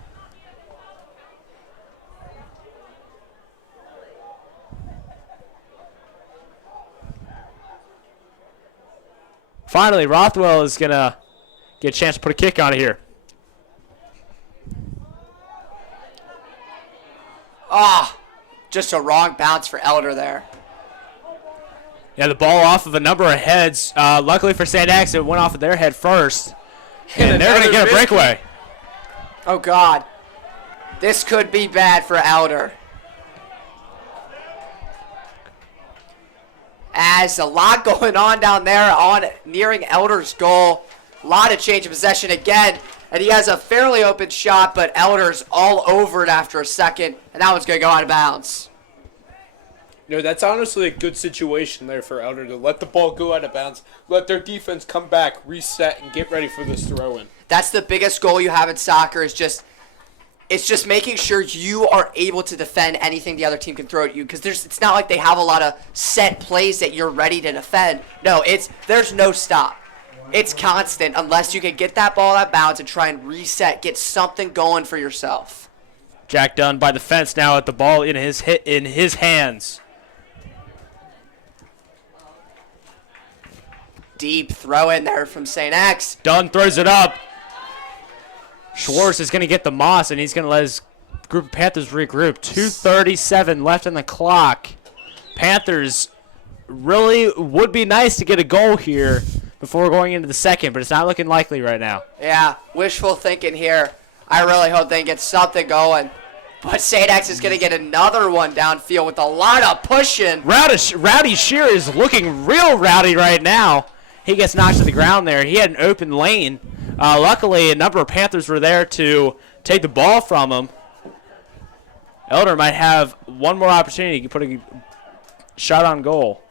Finally, Rothwell is going to get a chance to put a kick on it here. Just a wrong bounce for Elder there. Yeah, the ball off of a number of heads. Luckily for St. X, it went off of their head first. And they're going to get a breakaway. Oh, God. This could be bad for Elder. As a lot going on down there nearing Elder's goal. A lot of change of possession again. and he has a fairly open shot, but Elder's all over it after a second, and that one's going to go out of bounds. That's honestly a good situation there for Elder to let the ball go out of bounds, let their defense come back, reset, and get ready for this throw-in. That's the biggest goal you have in soccer is just making sure you are able to defend anything the other team can throw at you, because it's not like they have a lot of set plays that you're ready to defend. No, there's no stop. It's constant unless you can get that ball out of bounds and try and reset, get something going for yourself. Jack Dunn by the fence now at the ball in his hands. Deep throw in there from St. X. Dunn throws it up. Schwartz is going to get the moss, and he's going to let his group of Panthers regroup. 2:37 left on the clock. Panthers really would be nice to get a goal here before going into the second, but it's not looking likely right now. Yeah, wishful thinking here. I really hope they get something going. But St. X is going to get another one downfield with a lot of pushing. Rowdy Shear is looking real rowdy right now. He gets knocked to the ground there. He had an open lane. Luckily, a number of Panthers were there to take the ball from him. Elder might have one more opportunity to put a shot on goal.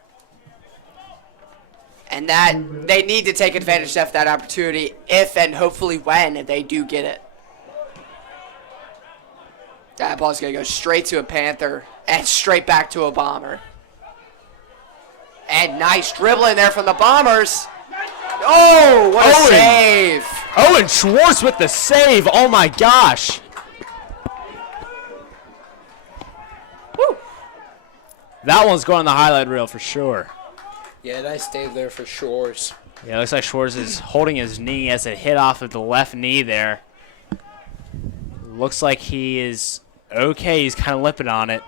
And that they need to take advantage of that opportunity if and hopefully when they do get it. That ball's going to go straight to a Panther and straight back to a Bomber. And nice dribbling there from the Bombers. Oh, what a save. Owen Schwartz with the save. Oh, my gosh. Woo. That one's going on the highlight reel for sure. Yeah, nice save there for Shores. Yeah, it looks like Schwartz is holding his knee as it hit off of the left knee there. Looks like he is okay. He's kind of limping on it.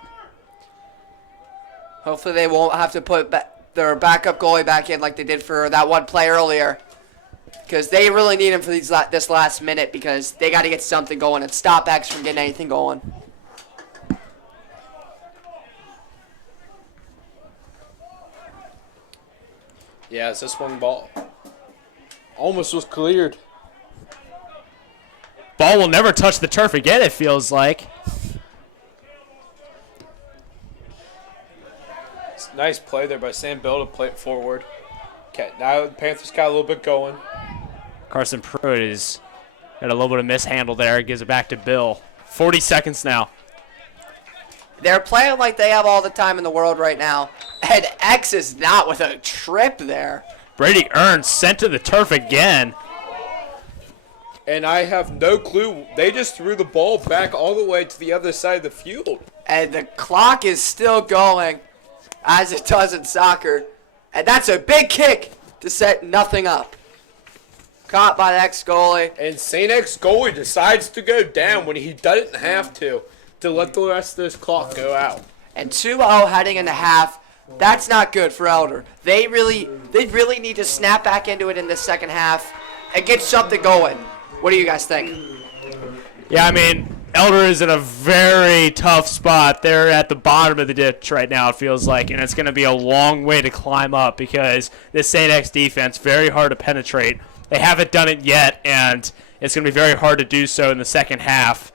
Hopefully they won't have to put their backup goalie back in like they did for that one play earlier, because they really need him for this last minute, because they got to get something going and stop X from getting anything going. Yeah, it's this one ball. Almost was cleared. Ball will never touch the turf again, it feels like. Nice play there by Sam Bell to play it forward. Okay, now the Panthers got a little bit going. Carson Pruitt has got a little bit of mishandle there. Gives it back to Bill. 40 seconds now. They're playing like they have all the time in the world right now. And X is not with a trip there. Brady Ernst sent to the turf again. And I have no clue. They just threw the ball back all the way to the other side of the field. And the clock is still going, as it does in soccer. And that's a big kick to set nothing up. Caught by the ex-goalie. And St. X goalie decides to go down when he doesn't have to let the rest of this clock go out. And 2-0 heading into half. That's not good for Elder. They really need to snap back into it in this second half and get something going. What do you guys think? Yeah, I mean, Elder is in a very tough spot. They're at the bottom of the ditch right now, it feels like, and it's going to be a long way to climb up because this St. X defense, very hard to penetrate. They haven't done it yet, and it's going to be very hard to do so in the second half.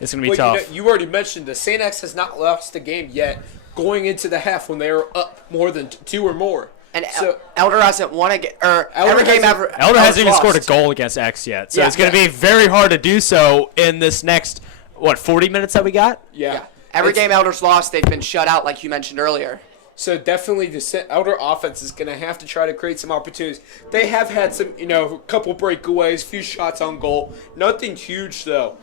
It's going to be tough. You already mentioned the St. X has not lost the game yet going into the half when they were up more than 2 or more. And so, Elder hasn't won a game, or every game ever. Elder hasn't even scored a goal against X yet, so it's going to be very hard to do so in this next, 40 minutes that we got? Yeah. Every game Elder's lost, they've been shut out, like you mentioned earlier. So definitely the Elder offense is going to have to try to create some opportunities. They have had some, a couple breakaways, few shots on goal. Nothing huge, though.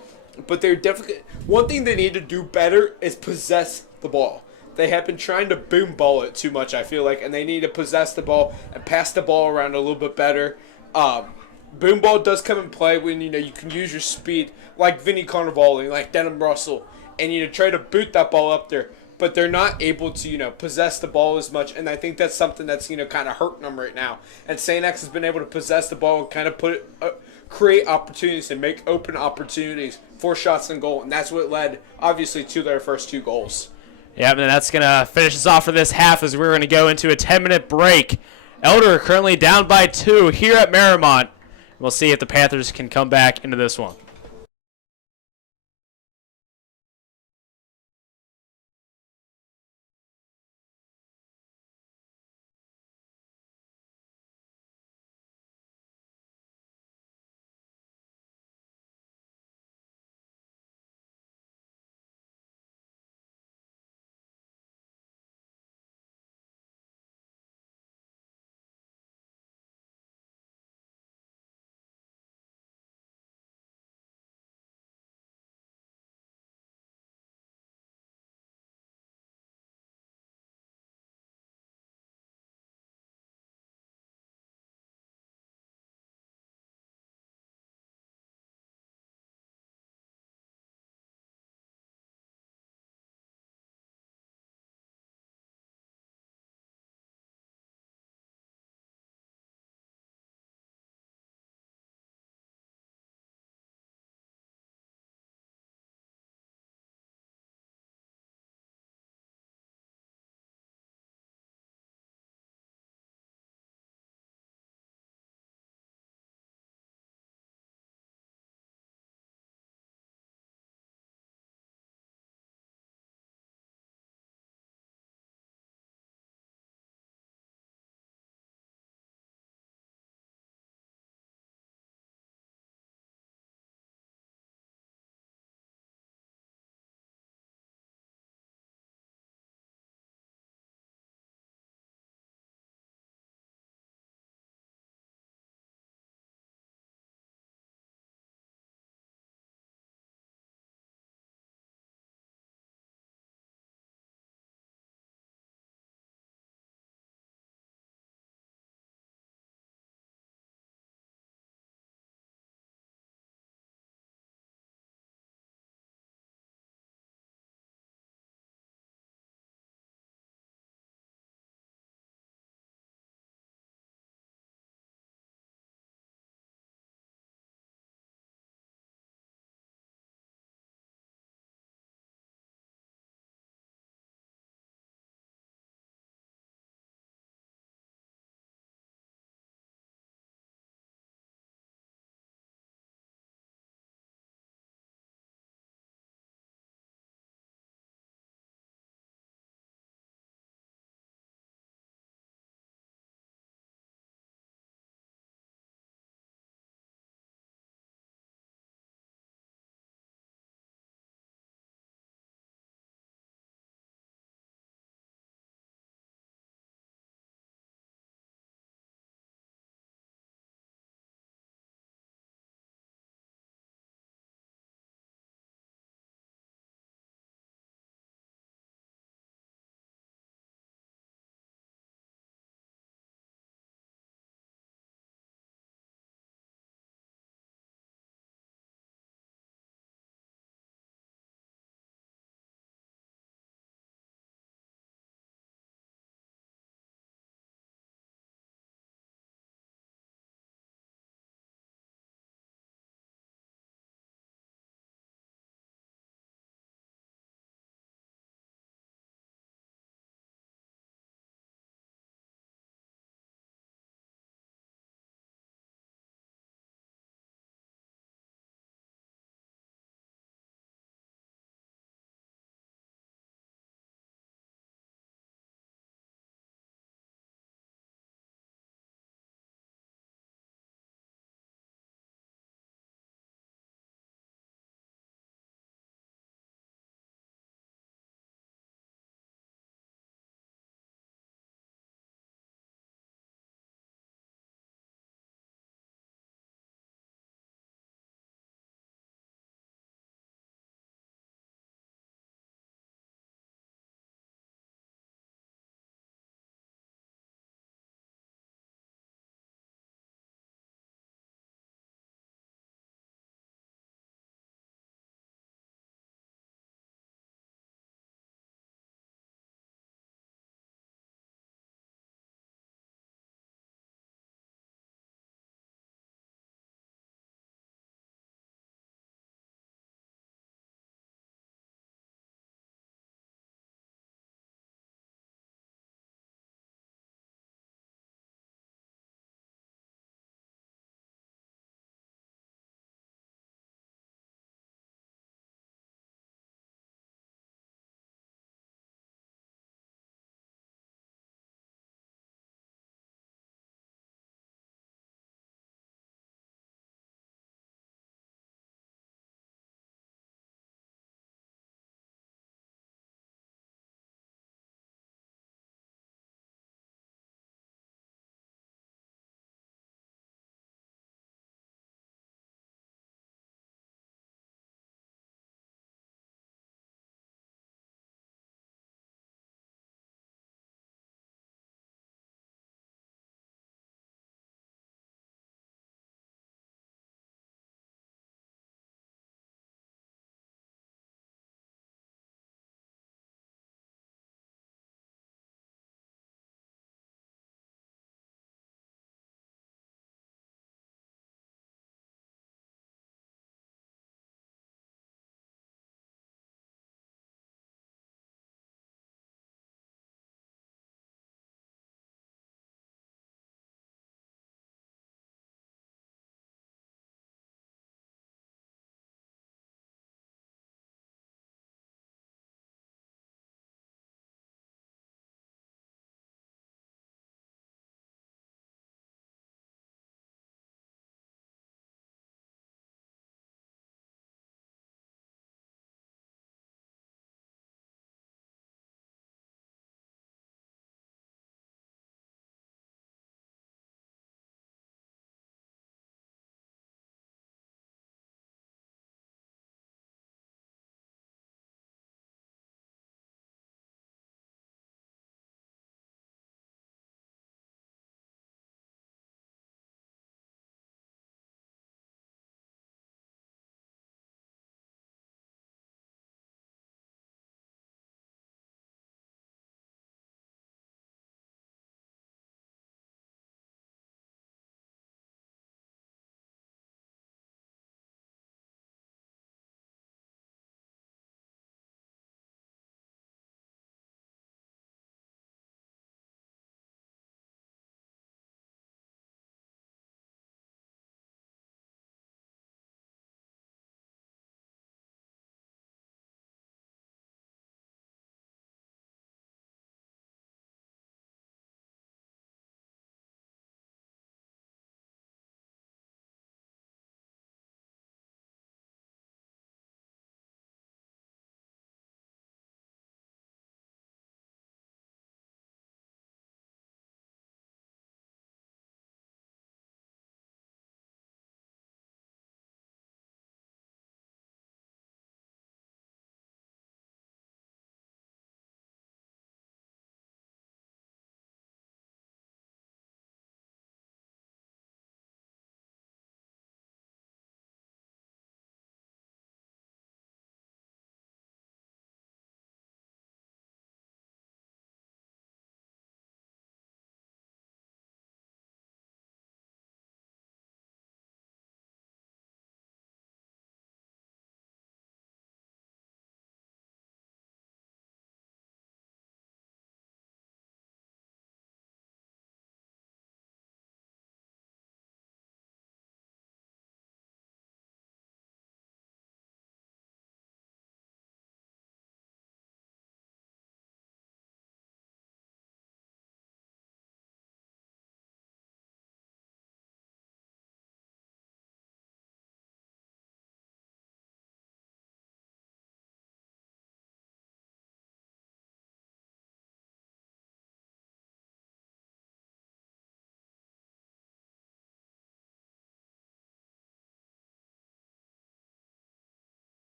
But they're definitely – one thing they need to do better is possess the ball. They have been trying to boom ball it too much, I feel like, and they need to possess the ball and pass the ball around a little bit better. Boom ball does come in play when, you can use your speed, like Vinny Carnivale, like Denham Russell, and, try to boot that ball up there. But they're not able to, possess the ball as much, and I think that's something that's, kind of hurting them right now. And St. X has been able to possess the ball and kind of create opportunities and make open opportunities for shots and goal, and that's what led, obviously, to their first 2 goals. Yeah, and that's going to finish us off for this half as we're going to go into a 10-minute break. Elder currently down by 2 here at Marymount. We'll see if the Panthers can come back into this one.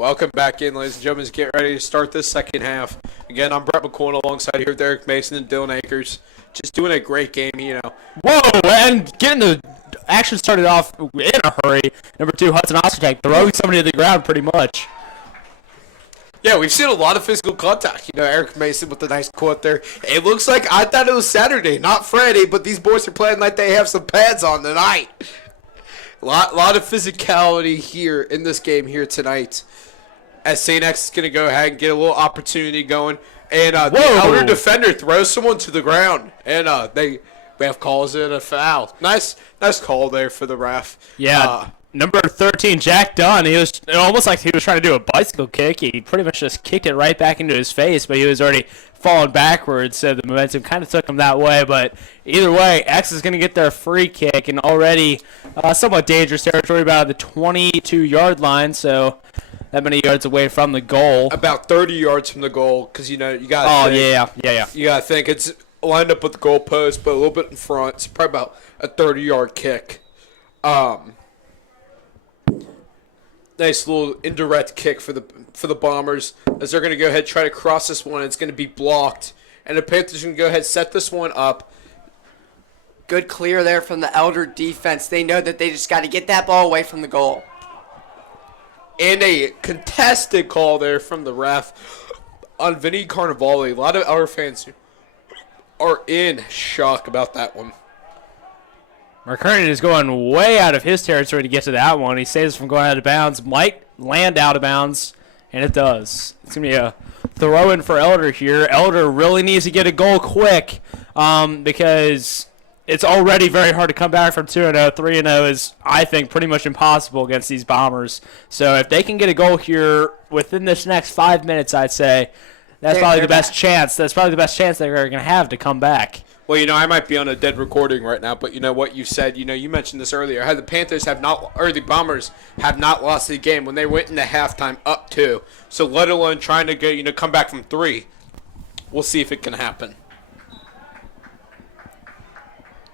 Welcome back in, ladies and gentlemen. Let's get ready to start this second half. Again, I'm Brett McCoy alongside here with Eric Mason and Dylan Akers. Just doing a great game, Whoa, and getting the action started off in a hurry. Number 2, Hudson Ostertag, throwing somebody to the ground pretty much. Yeah, we've seen a lot of physical contact. Eric Mason with a nice quote there. It looks like I thought it was Saturday, not Friday, but these boys are playing like they have some pads on tonight. Lot of physicality here in this game here tonight. As St. X is going to go ahead and get a little opportunity going. And the outer defender throws someone to the ground. And ref calls it a foul. Nice call there for the ref. Yeah. Number 13, Jack Dunn, it almost like he was trying to do a bicycle kick. He pretty much just kicked it right back into his face, but he was already falling backwards, so the momentum kind of took him that way. But either way, X is going to get their free kick, and already somewhat dangerous territory, about the 22-yard line, so that many yards away from the goal. About 30 yards from the goal, because, you got to yeah. You got to think it's lined up with the goal post, but a little bit in front. It's probably about a 30-yard kick. Nice little indirect kick for the Bombers as they're going to go ahead and try to cross this one. It's going to be blocked. And the Panthers are going to go ahead and set this one up. Good clear there from the Elder defense. They know that they just got to get that ball away from the goal. And a contested call there from the ref on Vinny Carnivale. A lot of Elder fans are in shock about that one. McKernan is going way out of his territory to get to that one. He saves from going out of bounds. Might land out of bounds, and it does. It's going to be a throw-in for Elder here. Elder really needs to get a goal quick because it's already very hard to come back from 2-0. 3-0 is, I think, pretty much impossible against these Bombers. So if they can get a goal here within this next 5 minutes, I'd say that's probably the best chance. That's probably the best chance they're going to have to come back. Well, I might be on a dead recording right now, but what you said, you mentioned this earlier, how the Panthers the Bombers have not lost the game when they went into halftime up 2. So let alone trying to go, come back from 3. We'll see if it can happen.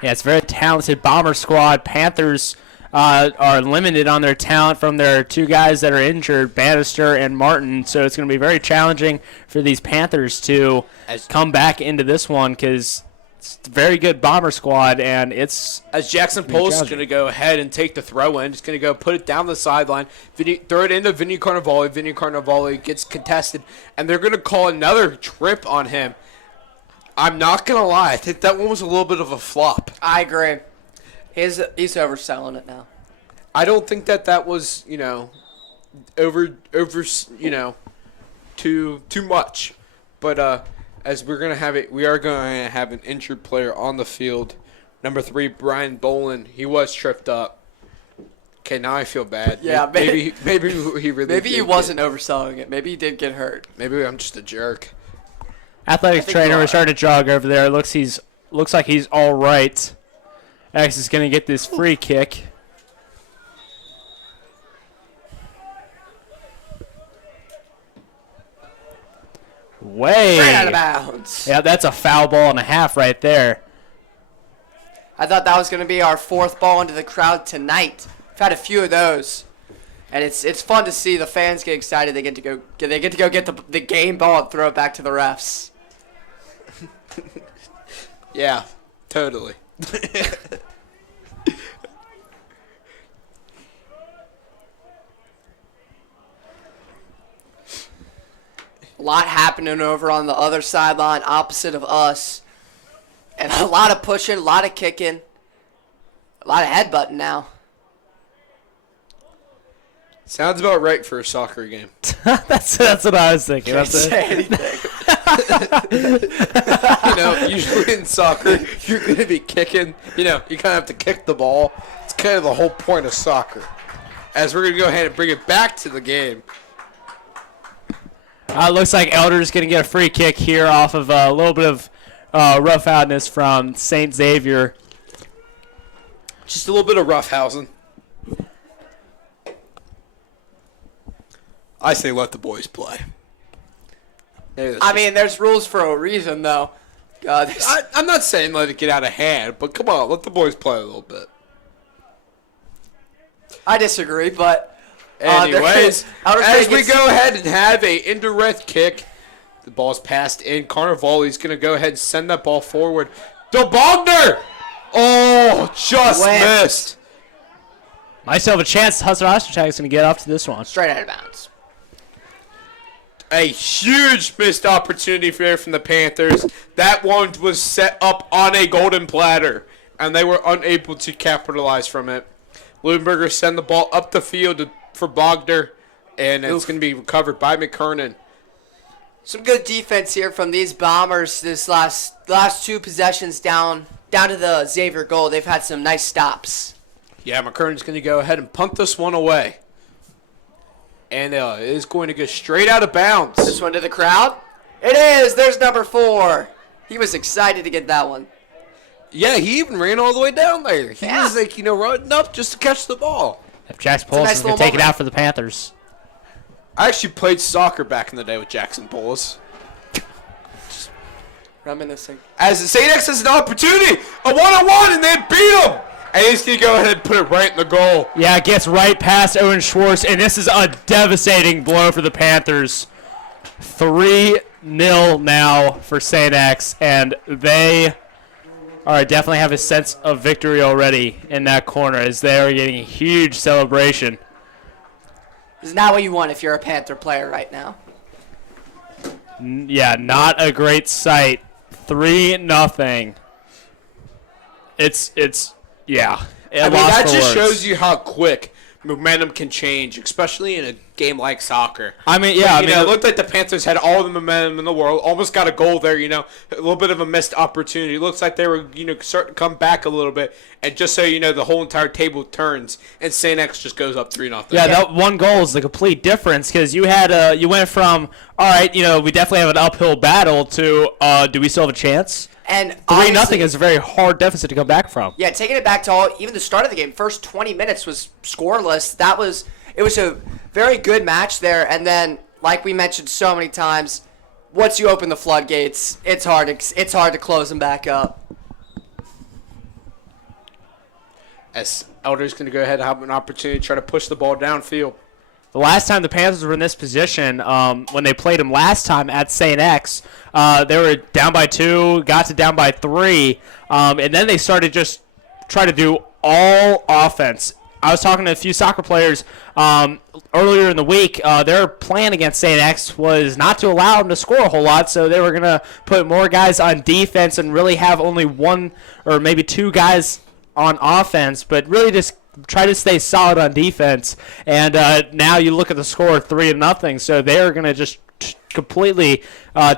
Yeah, it's a very talented Bomber squad. Panthers are limited on their talent from their 2 guys that are injured, Bannister and Martin. So it's going to be very challenging for these Panthers to come back into this one because it's a very good Bomber squad, and it's as Jackson Post is going to go ahead and take the throw in. He's going to go put it down the sideline, throw it into Vinny Carnivale. Vinny Carnivale gets contested, and they're going to call another trip on him. I'm not going to lie. I think that one was a little bit of a flop. I agree. He's overselling it now. I don't think that was, over too much. But as we are going to have an injured player on the field. Number 3, Brian Boland. He was tripped up. Okay, now I feel bad. Yeah, maybe he really. Maybe he wasn't overselling it. Maybe he did get hurt. Maybe I'm just a jerk. Athletic trainer was starting to jog over there. Looks like he's all right. X is going to get this free kick. Way out of bounds. Yeah, that's a foul ball and a half right there. I thought that was going to be our 4th ball into the crowd tonight. We've had a few of those, and it's fun to see the fans get excited. They get to go get the game ball and throw it back to the refs. Yeah, totally. A lot happening over on the other sideline opposite of us. And a lot of pushing, a lot of kicking, a lot of headbutting now. Sounds about right for a soccer game. That's what I was thinking. Can't say anything. Usually in soccer, you're going to be kicking. You kind of have to kick the ball. It's kind of the whole point of soccer. As we're going to go ahead and bring it back to the game. Looks like Elder's going to get a free kick here off of a little bit of roughhousing from St. Xavier. Just a little bit of roughhousing. I say let the boys play. There's rules for a reason, though. I'm not saying let it get out of hand, but come on, let the boys play a little bit. I disagree, but Anyways, Elder's as gonna we get- go ahead and have a indirect kick, the ball's passed in. Carnivali's going to go ahead and send that ball forward. DeBogner! Oh, just Whipped. missed. Might still have a chance. Hudson Ostertag is going to get off to this one. Straight out of bounds. A huge missed opportunity here from the Panthers. That one was set up on a golden platter, and they were unable to capitalize from it. Leuenberger send the ball up the field for Bogner, and it's going to be recovered by McKernan. Some good defense here from these Bombers this last two possessions down to the Xavier goal. They've had some nice stops. Yeah, McKernan's going to go ahead and punt this one away. And it is going to go straight out of bounds. This one to the crowd. It is. There's number 4. He was excited to get that one. Yeah, he even ran all the way down there. He Yeah. was like, running up just to catch the ball. If Jackson a nice Paulson's going to little take it moment. out for the Panthers. I actually played soccer back in the day with Jackson Polis. Reminiscing. As the St. X has an opportunity, a one-on-one, and they beat him. And he's going to go ahead and put it right in the goal. Yeah, it gets right past Owen Schwartz, and this is a devastating blow for the Panthers. 3-0 now for St. X, and they definitely have a sense of victory already in that corner as they are getting a huge celebration. This is not what you want if you're a Panther player right now. Yeah, not a great sight. 3-0. It's yeah. I mean, that just shows you how quick momentum can change, especially in a game like soccer. I mean, yeah. It looked like the Panthers had all the momentum in the world, almost got a goal there, a little bit of a missed opportunity. It looks like they were, starting to come back a little bit. And just so you know, the whole entire table turns, and St. X just goes up 3-0. Yeah, that one goal is the complete difference because you went from, all right, we definitely have an uphill battle to, do we still have a chance? And 3-0 is a very hard deficit to come back from. Yeah, taking it back to even the start of the game, first 20 minutes was scoreless. It was a very good match there, and then like we mentioned so many times, once you open the floodgates, it's hard to close them back up. As Elder's going to go ahead and have an opportunity to try to push the ball downfield. The last time the Panthers were in this position, when they played them last time at St. X, they were down by 2, got to down by 3, and then they started just try to do all offense. I was talking to a few soccer players earlier in the week. Their plan against St. X was not to allow them to score a whole lot, so they were going to put more guys on defense and really have only one or maybe 2 guys on offense, but really just try to stay solid on defense. And now you look at the score, 3-0. So they are going to just completely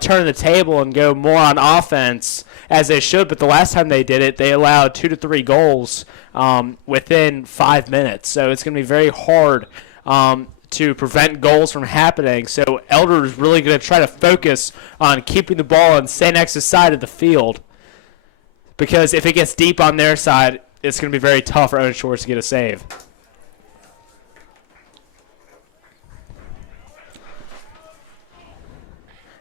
turn the table and go more on offense as they should. But the last time they did it, they allowed 2 to 3 goals within 5 minutes. So it's going to be very hard to prevent goals from happening. So Elder is really going to try to focus on keeping the ball on St. X's side of the field, because if it gets deep on their side, it's going to be very tough for Owen Schwartz to get a save.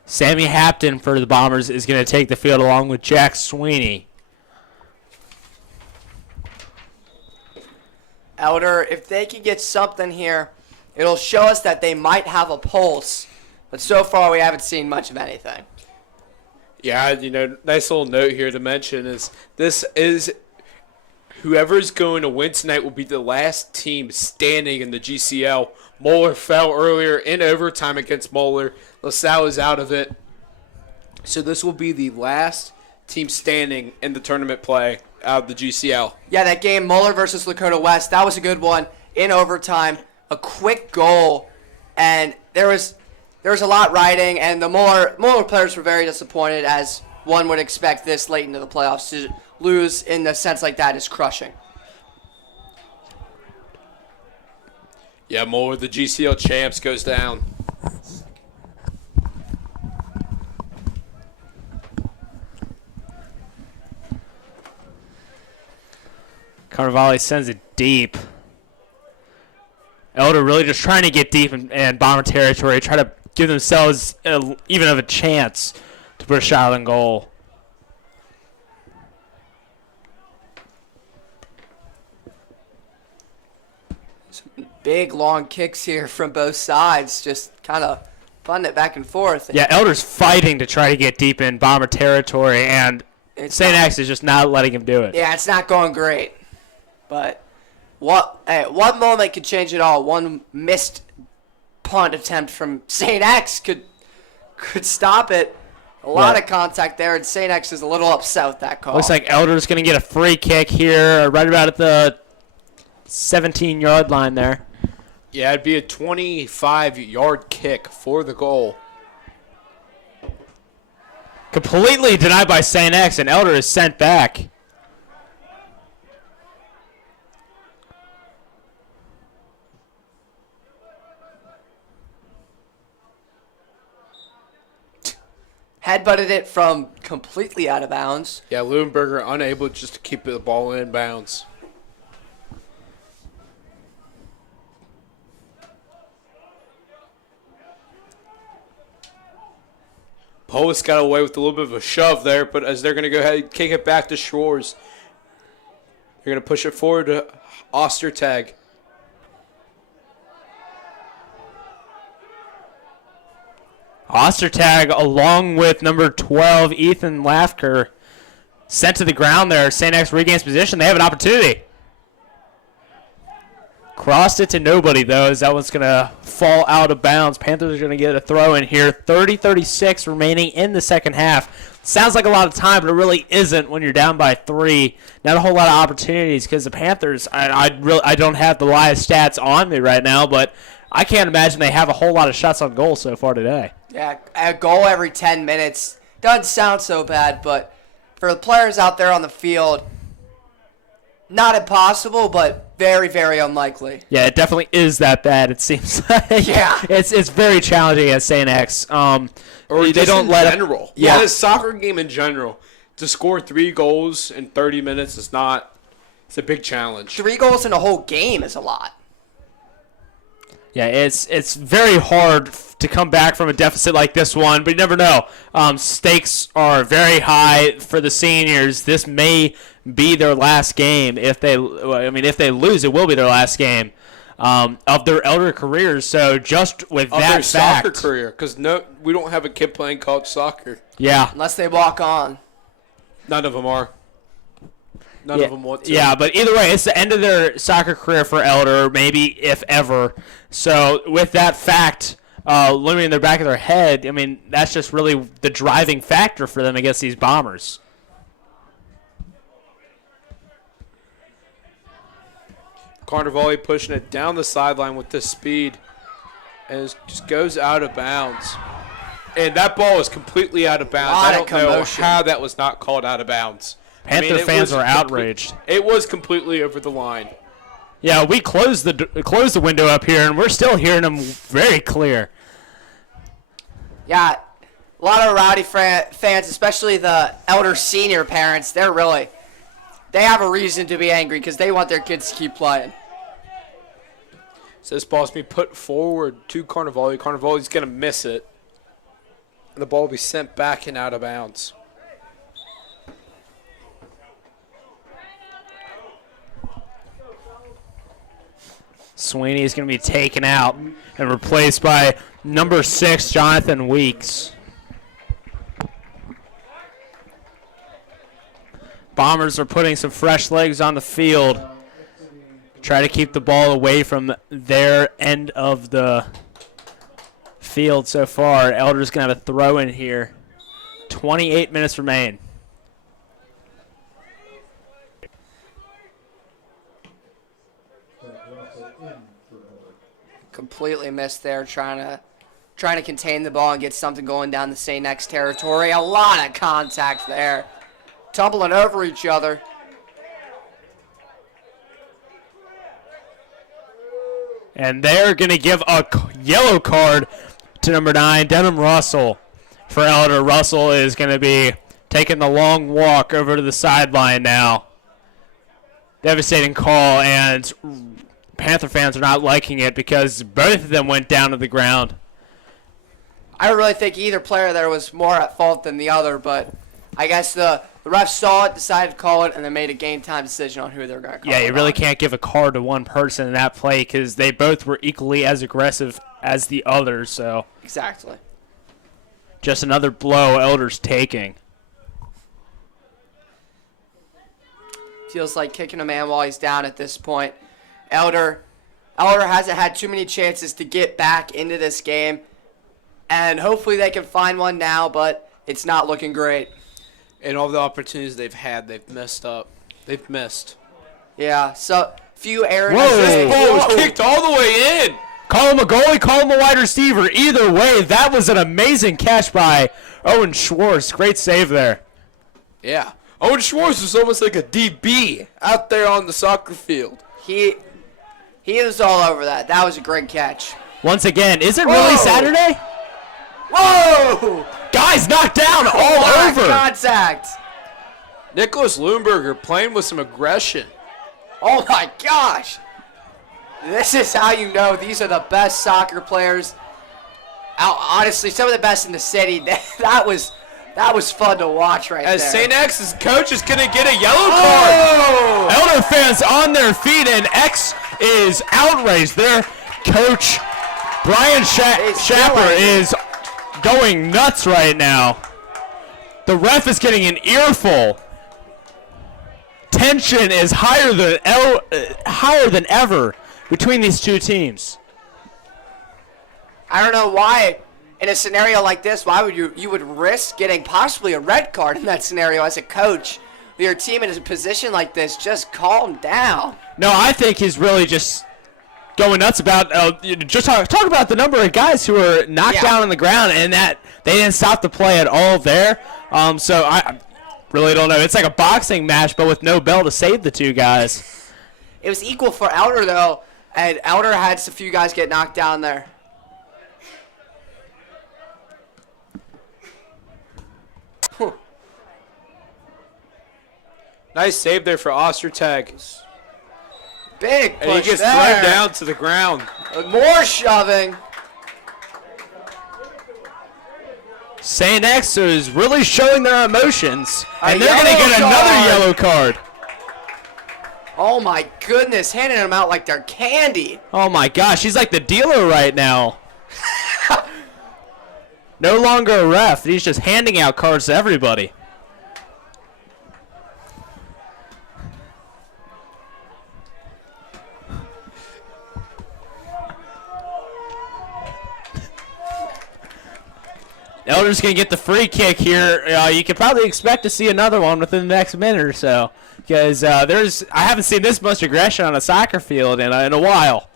Sammy Hampton for the Bombers is going to take the field along with Jack Sweeney. Elder, if they can get something here, it'll show us that they might have a pulse. But so far, we haven't seen much of anything. Yeah, nice little note here to mention is this is whoever's going to win tonight will be the last team standing in the GCL. Moeller fell earlier in overtime against Moeller. LaSalle is out of it. So this will be the last team standing in the tournament play out of the GCL. Yeah, that game, Moeller versus Lakota West, that was a good one. In overtime, a quick goal, and there was a lot riding, and the Moeller players were very disappointed, as one would expect this late into the playoffs. To lose in the sense like that is crushing. Yeah, Moeller, the GCL champs, goes down. Carnivale sends it deep. Elder really just trying to get deep in Bomber territory, try to give themselves even of a chance to put a shot on goal. Big long kicks here from both sides, just kind of punting it back and forth. Yeah, Elder's fighting to try to get deep in Bomber territory, and St. X is just not letting him do it. Yeah, it's not going great. But one moment could change it all. One missed punt attempt from St. X could stop it. A lot of contact there, and St. X is a little upset with that call. Looks like Elder's going to get a free kick here, right about at the 17-yard line there. Yeah, it'd be a 25-yard kick for the goal. Completely denied by St. X, and Elder is sent back. Headbutted it from completely out of bounds. Yeah, Leuenberger unable just to keep the ball in bounds. Polis got away with a little bit of a shove there, but as they're going to go ahead and kick it back to Schwartz, they're going to push it forward to Ostertag. Ostertag, along with number 12, Ethan Lafker, sent to the ground there. St. X regains position. They have an opportunity. Crossed it to nobody, though, as that one's going to fall out of bounds. Panthers are going to get a throw in here. 30-36 remaining in the second half. Sounds like a lot of time, but it really isn't when you're down by 3. Not a whole lot of opportunities because the Panthers, I don't have the live stats on me right now, but I can't imagine they have a whole lot of shots on goal so far today. Yeah, a goal every 10 minutes. Doesn't sound so bad, but for the players out there on the field, not impossible, but very, very unlikely. Yeah, it definitely is that bad, it seems like. Yeah. It's very challenging at St. X. Or they just don't in let general. Yeah. A soccer game in general. To score 3 goals in 30 minutes is not – it's a big challenge. 3 goals in a whole game is a lot. Yeah, it's very hard to come back from a deficit like this one, but you never know. Stakes are very high for the seniors. This may be their last game. If they lose, it will be their last game of their elder careers. So just with Of that their fact, soccer career, because we don't have a kid playing college soccer. yeah, Unless they walk on. None of them are. None of them want to. Yeah, but either way, it's the end of their soccer career for Elder, maybe if ever. So with that fact looming in the back of their head, I mean, that's just really the driving factor for them against these Bombers. Carnevale pushing it down the sideline with this speed, and it just goes out of bounds. And that ball is completely out of bounds. I don't know how that was not called out of bounds. Panther fans are outraged. It was completely over the line. Yeah, we closed the window up here, and we're still hearing them very clear. Yeah, a lot of rowdy fans, especially the elder senior parents, they have a reason to be angry because they want their kids to keep playing. So this ball's being put forward to Carnevale. Carnevale's going to miss it. And the ball will be sent back and out of bounds. Sweeney is going to be taken out and replaced by number 6, Jonathan Weeks. Bombers are putting some fresh legs on the field. Try to keep the ball away from their end of the field so far. Elder's going to have a throw in here. 28 minutes remain. Completely missed there, trying to contain the ball and get something going down the St. X territory. A lot of contact there. Tumbling over each other. And they're going to give a yellow card to number 9, Denham Russell. For Elder, Russell is going to be taking the long walk over to the sideline now. Devastating call, and Panther fans are not liking it because both of them went down to the ground. I don't really think either player there was more at fault than the other, but I guess the The ref saw it, decided to call it, and then made a game time decision on who they were going to call it. Yeah, you really on. can't give a card to one person in that play because they both were equally as aggressive as the others. So Exactly. just another blow Elder's taking. Feels like kicking a man while he's down at this point. Elder hasn't had too many chances to get back into this game, and hopefully they can find one now, but it's not looking great. And all the opportunities they've had, they've messed up. They've missed. Yeah, so few errors. Whoa. This ball was kicked all the way in. Call him a goalie, call him a wide receiver. Either way, that was an amazing catch by Owen Schwartz. Great save there. Yeah. Owen Schwartz was almost like a DB out there on the soccer field. He was all over that. That was a great catch. Once again, is it really Whoa. Saturday? Whoa! Guys knocked down all over. Contact. Nicholas Lundberger playing with some aggression. Oh my gosh. This is how you know these are the best soccer players. Honestly, some of the best in the city. That was fun to watch right As there. St. X's coach is going to get a yellow card. Oh! Elder fans on their feet, and X is outraged. Their coach, Brian Schapper, is going nuts right now. The ref is getting an earful. Tension is higher than ever between these two teams. I don't know why, in a scenario like this, why would you would risk getting possibly a red card in that scenario as a coach. Your team in a position like this, just calm down. No, I think he's really just going nuts about just talk about the number of guys who were knocked down on the ground and that they didn't stop the play at all there. So I really don't know. It's like a boxing match, but with no bell to save the two guys. It was equal for Elder, though, and Elder had a few guys get knocked down there. Nice save there for Ostertag. Big push And he gets there. thrown down to the ground. More shoving. St. X is really showing their emotions, and A they're going to yellow get another card. yellow card. Oh my goodness, handing them out like they're candy. Oh my gosh, he's like the dealer right now. No longer a ref. He's just handing out cards to everybody. Elder's going to get the free kick here. You could probably expect to see another one within the next minute or so. Because I haven't seen this much aggression on a soccer field in a while.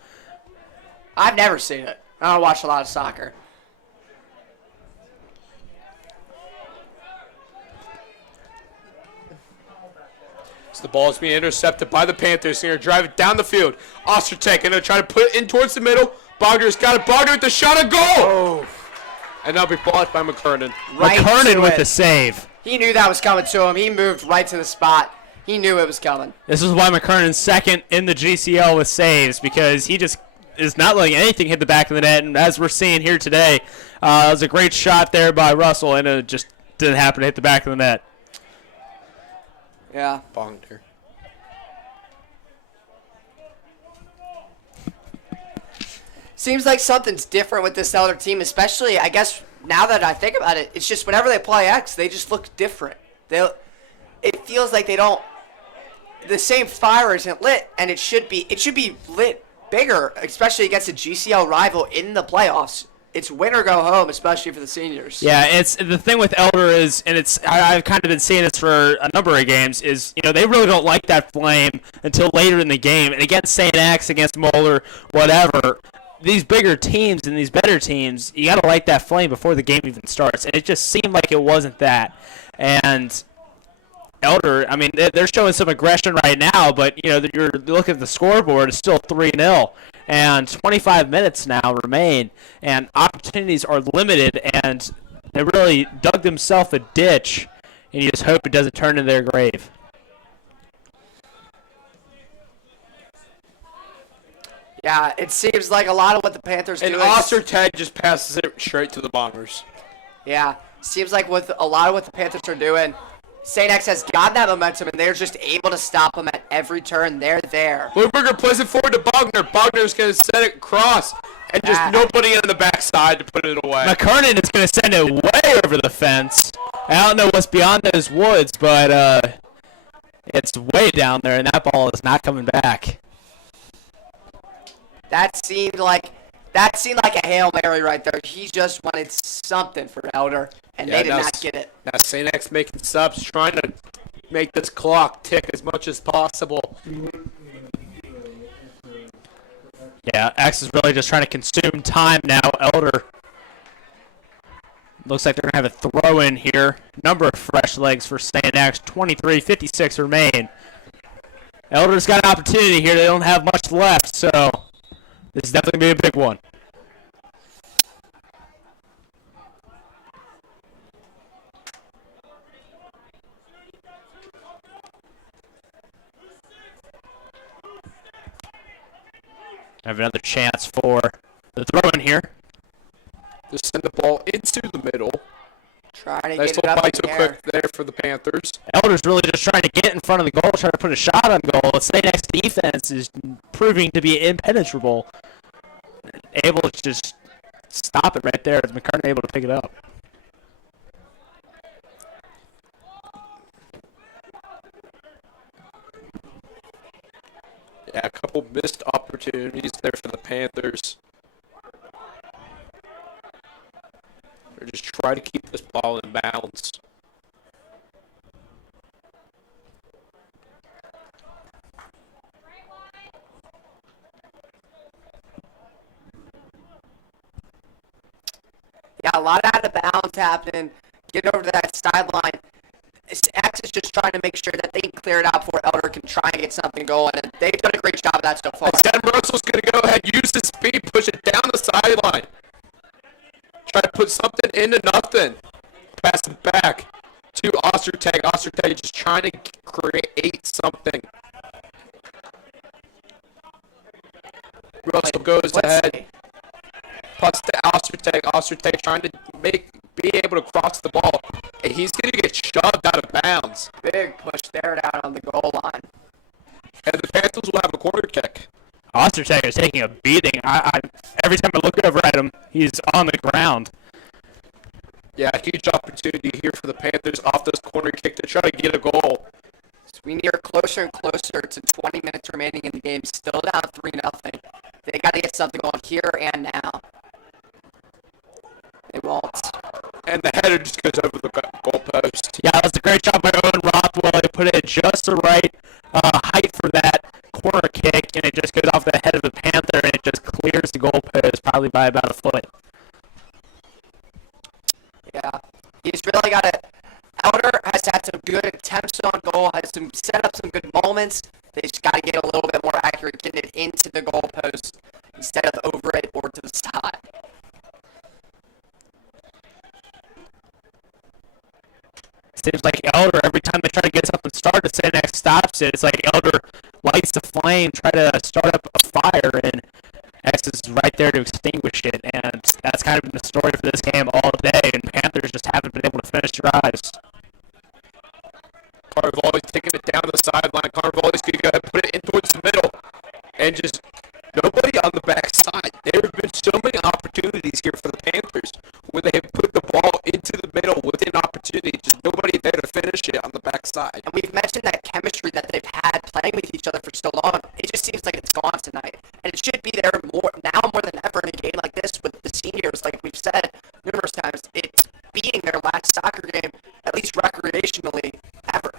I've never seen it. I don't watch a lot of soccer. So the ball is being intercepted by the Panthers. They're going to drive it down the field. Ostertag going to try to put it in towards the middle. Bogner's got it. Bogner with the shot on goal. Oh, And that'll be blocked by McKernan. right McKernan to with it. the save. He knew that was coming to him. He moved right to the spot. He knew it was coming. This is why McKernan's second in the GCL with saves, because he just is not letting anything hit the back of the net. And as we're seeing here today, it was a great shot there by Russell, and it just didn't happen to hit the back of the net. Yeah. Bogner. Seems like something's different with this Elder team, especially, I guess, now that I think about it, it's just whenever they play X, they just look different. It feels like they don't, the same fire isn't lit, and it should be lit bigger, especially against a GCL rival in the playoffs. It's win or go home, especially for the seniors. Yeah, it's the thing with Elder is, and I've kind of been seeing this for a number of games, is they really don't like that flame until later in the game. And against St. X, against Moeller, whatever, these bigger teams and these better teams, you got to light that flame before the game even starts. And it just seemed like it wasn't that. And Elder, I mean, they're showing some aggression right now, but you're looking at the scoreboard, it's still 3-0, and 25 minutes now remain, and opportunities are limited, and they really dug themselves a ditch, and you just hope it doesn't turn into their grave. Yeah, it seems like a lot of what the Panthers And do. Ostertag just passes it straight to the Bombers. Yeah, seems like with a lot of what the Panthers are doing, St. X has got that momentum, and they're just able to stop them at every turn. They're there. Blueberger plays it forward to Bogner. Bogner's going to set it across, and just nobody on the backside to put it away. McKernan is going to send it way over the fence. I don't know what's beyond those woods, but it's way down there, and that ball is not coming back. That seemed like a Hail Mary right there. He just wanted something for Elder, and they did not get it. Now St. X making subs, trying to make this clock tick as much as possible. Yeah, X is really just trying to consume time now. Elder looks like they're going to have a throw-in here. Number of fresh legs for St. X. 23:56 remain. Elder's got an opportunity here. They don't have much left, so this is definitely going to be a big one. Have another chance for the throw-in here. Just send the ball into the middle. Trying to Nice get it little up bite in to the air. quick there for the Panthers. Elder's really just trying to get in front of the goal, trying to put a shot on goal. St. X defense is proving to be impenetrable. Able to just stop it right there. Is McKernan able to pick it up? Yeah, a couple missed opportunities there for the Panthers. They're just trying to keep this ball in bounds. Yeah, a lot out of bounds happening. Get over to that sideline. X is just trying to make sure that they can clear it out before Elder can try and get something going. And they've done a great job of that so far. Sam Russell's going to go ahead, use his speed, push it down the sideline. Try to put something into nothing. Pass it back to Ostertag. Ostertag just trying to create something. Russell goes ahead. Plus to Ostertag. Ostertag trying to be able to cross the ball. And he's going to get shoved out of bounds. Big push there down on the goal line. And the Panthers will have a corner kick. Ostertag is taking a beating. Every time I look over at him, he's on the ground. Yeah, huge opportunity here for the Panthers off this corner kick to try to get a goal. So we near closer and closer to 20 minutes remaining in the game. Still down 3-0. They got to get something going here and now. They won't. And the header just goes over the goalpost. Yeah, that was a great job by Owen Rothwell. He put it just the right height for that corner kick, and it just goes off the head of the Panther, and it just clears the goalpost probably by about a foot. Yeah. He's really got to. Elder has had some good attempts on goal, has set up some good moments. They just got to get a little bit more accurate, getting it into the goalpost instead of over it or to the side. Seems like Elder, every time they try to get something started, St. X stops it. It's like Elder lights the flame, try to start up a fire, and X is right there to extinguish it. And that's kind of been the story for this game all day, and Panthers just haven't been able to finish drives. Carvalho's taking it down the sideline. Carvalho's going to go ahead and put it in towards the middle. And just nobody on the backside. There have been so many opportunities here for the Panthers where they have put the ball into the middle with an opportunity. Just nobody there to finish it on the backside. And we've mentioned that chemistry that they've had playing with each other for so long. It just seems like it's gone tonight. And it should be there more than ever in a game like this with the seniors, like we've said numerous times. It's being their last soccer game, at least recreationally, ever.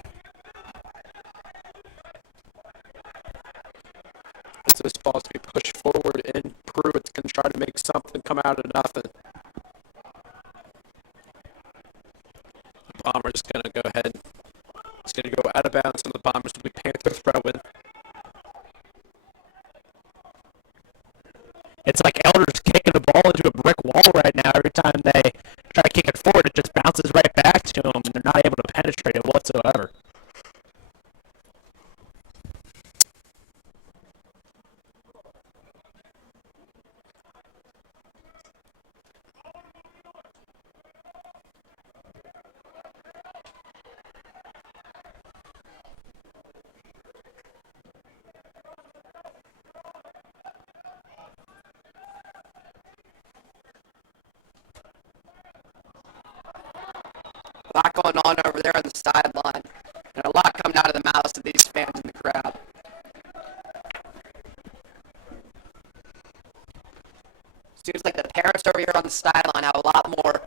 This ball's going to be pushed forward, and Pruitt's going to try to make something come out of nothing. The Bombers going to go ahead. It's going to go out of bounds, and the Bombers will be Panther throw-in. It's like Elder's kicking the ball into a brick wall right now. Every time they try to kick it forward, it just bounces right back to them, and they're not able to penetrate it whatsoever. A lot going on over there on the sideline. And a lot coming out of the mouths of these fans in the crowd. Seems like the parents over here on the sideline have a lot more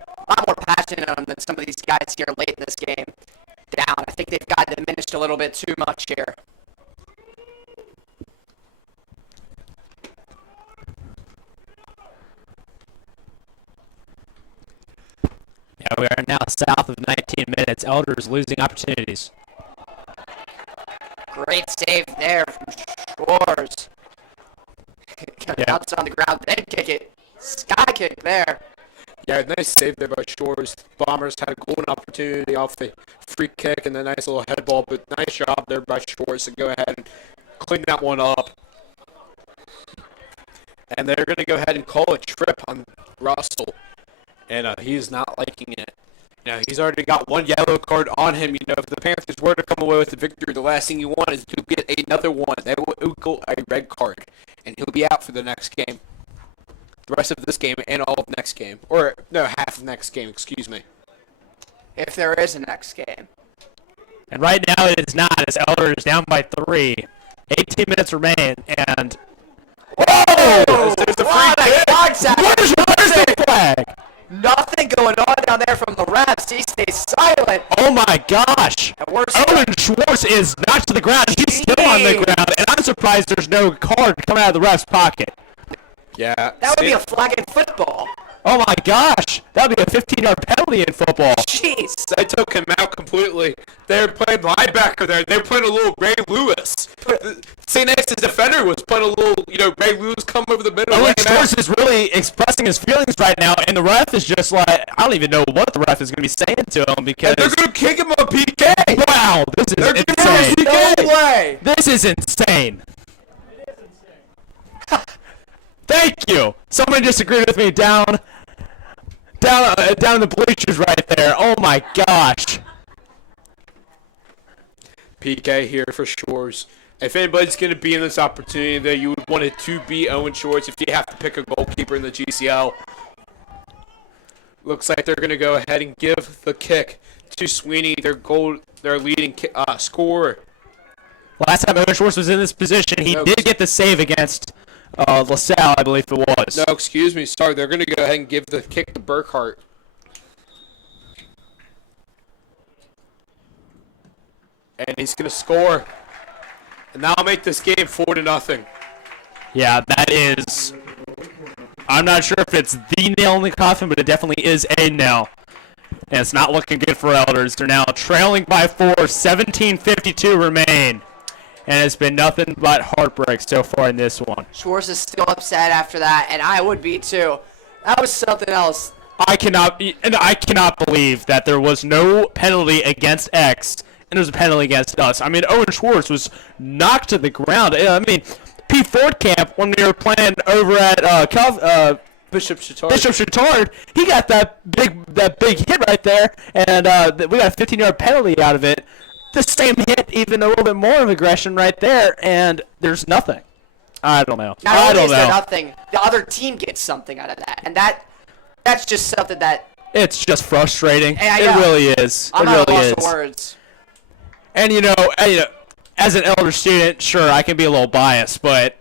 passion in them than some of these guys here late in this game. Down. I think they've got diminished a little bit too much here. Yeah, we are now south of 19 minutes. Elders losing opportunities. Great save there from Shores. Bounce on the ground, then kick it. Sky kick there. Yeah, nice save there by Shores. Bombers had a golden opportunity off the free kick and a nice little head ball, but nice job there by Shores to go ahead and clean that one up. And they're going to go ahead and call a trip on Russell, and he's not liking it. He's already got one yellow card on him. If the Panthers were to come away with the victory, the last thing you want is to get another one. That will equal a red card, and he'll be out for the next game. The rest of this game and all of next game. Or, no, half of next game, excuse me. If there is a next game. And right now it is not, as Elders down by 3. 18 minutes remain, and... Whoa! There's the free kick! Where's the flag? Nothing going on down there from the refs. He stays silent. Oh my gosh! And Owen Schwartz is knocked to the ground. He's still on the ground, and I'm surprised there's no card coming out of the ref's pocket. Yeah. That would be a flag in football. Oh my gosh! That would be a 15-yard penalty in football. Jeez. They took him out completely. They're playing linebacker there. They're playing a little Ray Lewis. St. X's defender was playing a little, Ray Lewis come over the middle. Owen Schwartz is really expressing his feelings right now, and the ref is just like, I don't even know what the ref is going to be saying to him because... And they're going to kick him on PK. Wow, this is They're insane. PK. No way. This is insane. Thank you. Someone disagreed with me down in the bleachers right there. Oh my gosh. PK here for Shores. If anybody's going to be in this opportunity that you would want it to be Owen Shores if you have to pick a goalkeeper in the GCL. Looks like they're going to go ahead and give the kick to Sweeney, their leading scorer. Last time Owen Schwartz was in this position, he did get the save against LaSalle, I believe it was. No, excuse me. Sorry, they're going to go ahead and give the kick to Burkhart. And he's going to score. And that'll make this game 4-0. Yeah, that is... I'm not sure if it's the nail in the coffin, but it definitely is a nail. And it's not looking good for Elders. They're now trailing by 4. 17:52 remain. And it's been nothing but heartbreak so far in this one. Schwartz is still upset after that, and I would be too. That was something else. I cannot believe that there was no penalty against X, and there was a penalty against us. I mean, Owen Schwartz was knocked to the ground. I mean, Pete Fordcamp, when we were playing over at Bishop Chatard. He got that big hit right there, and we got a 15-yard penalty out of it. The same hit, even a little bit more of aggression right there, and there's nothing. I don't know. Not only is there nothing, the other team gets something out of that, and that's just something that... It's just frustrating. It really is. I'm at a loss of words. And as an elder student, sure, I can be a little biased, but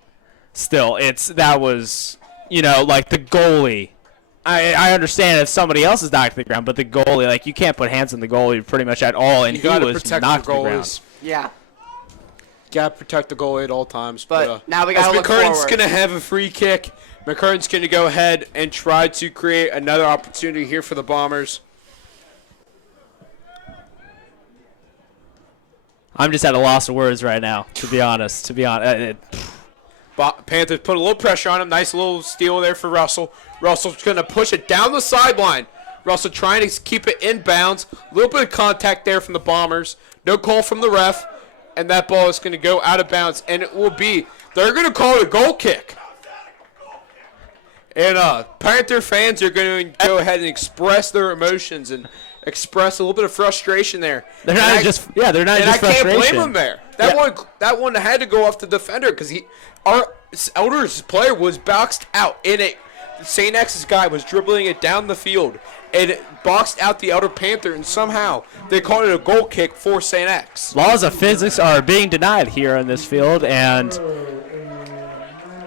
still, that was, like the goalie. I understand if somebody else is knocked to the ground, but the goalie, like, you can't put hands on the goalie pretty much at all, and he was knocked to the ground. Yeah. Got to protect the goalie at all times. But now we got to look forward. McCurtain's going to have a free kick. McCurtain's going to go ahead and try to create another opportunity here for the Bombers. I'm just at a loss of words right now, to be honest. Panthers put a little pressure on him. Nice little steal there for Russell. Russell's going to push it down the sideline. Russell trying to keep it in bounds. A little bit of contact there from the Bombers. No call from the ref. And that ball is going to go out of bounds. And it will be, they're going to call it a goal kick. And Panther fans are going to go ahead and express their emotions and express a little bit of frustration there. They're not just frustration. And I can't blame them there. That one had to go off the defender because our Elders player was boxed out in it. St. X's guy was dribbling it down the field and it boxed out the Elder Panther, and somehow they called it a goal kick for St. X. Laws of physics are being denied here in this field, and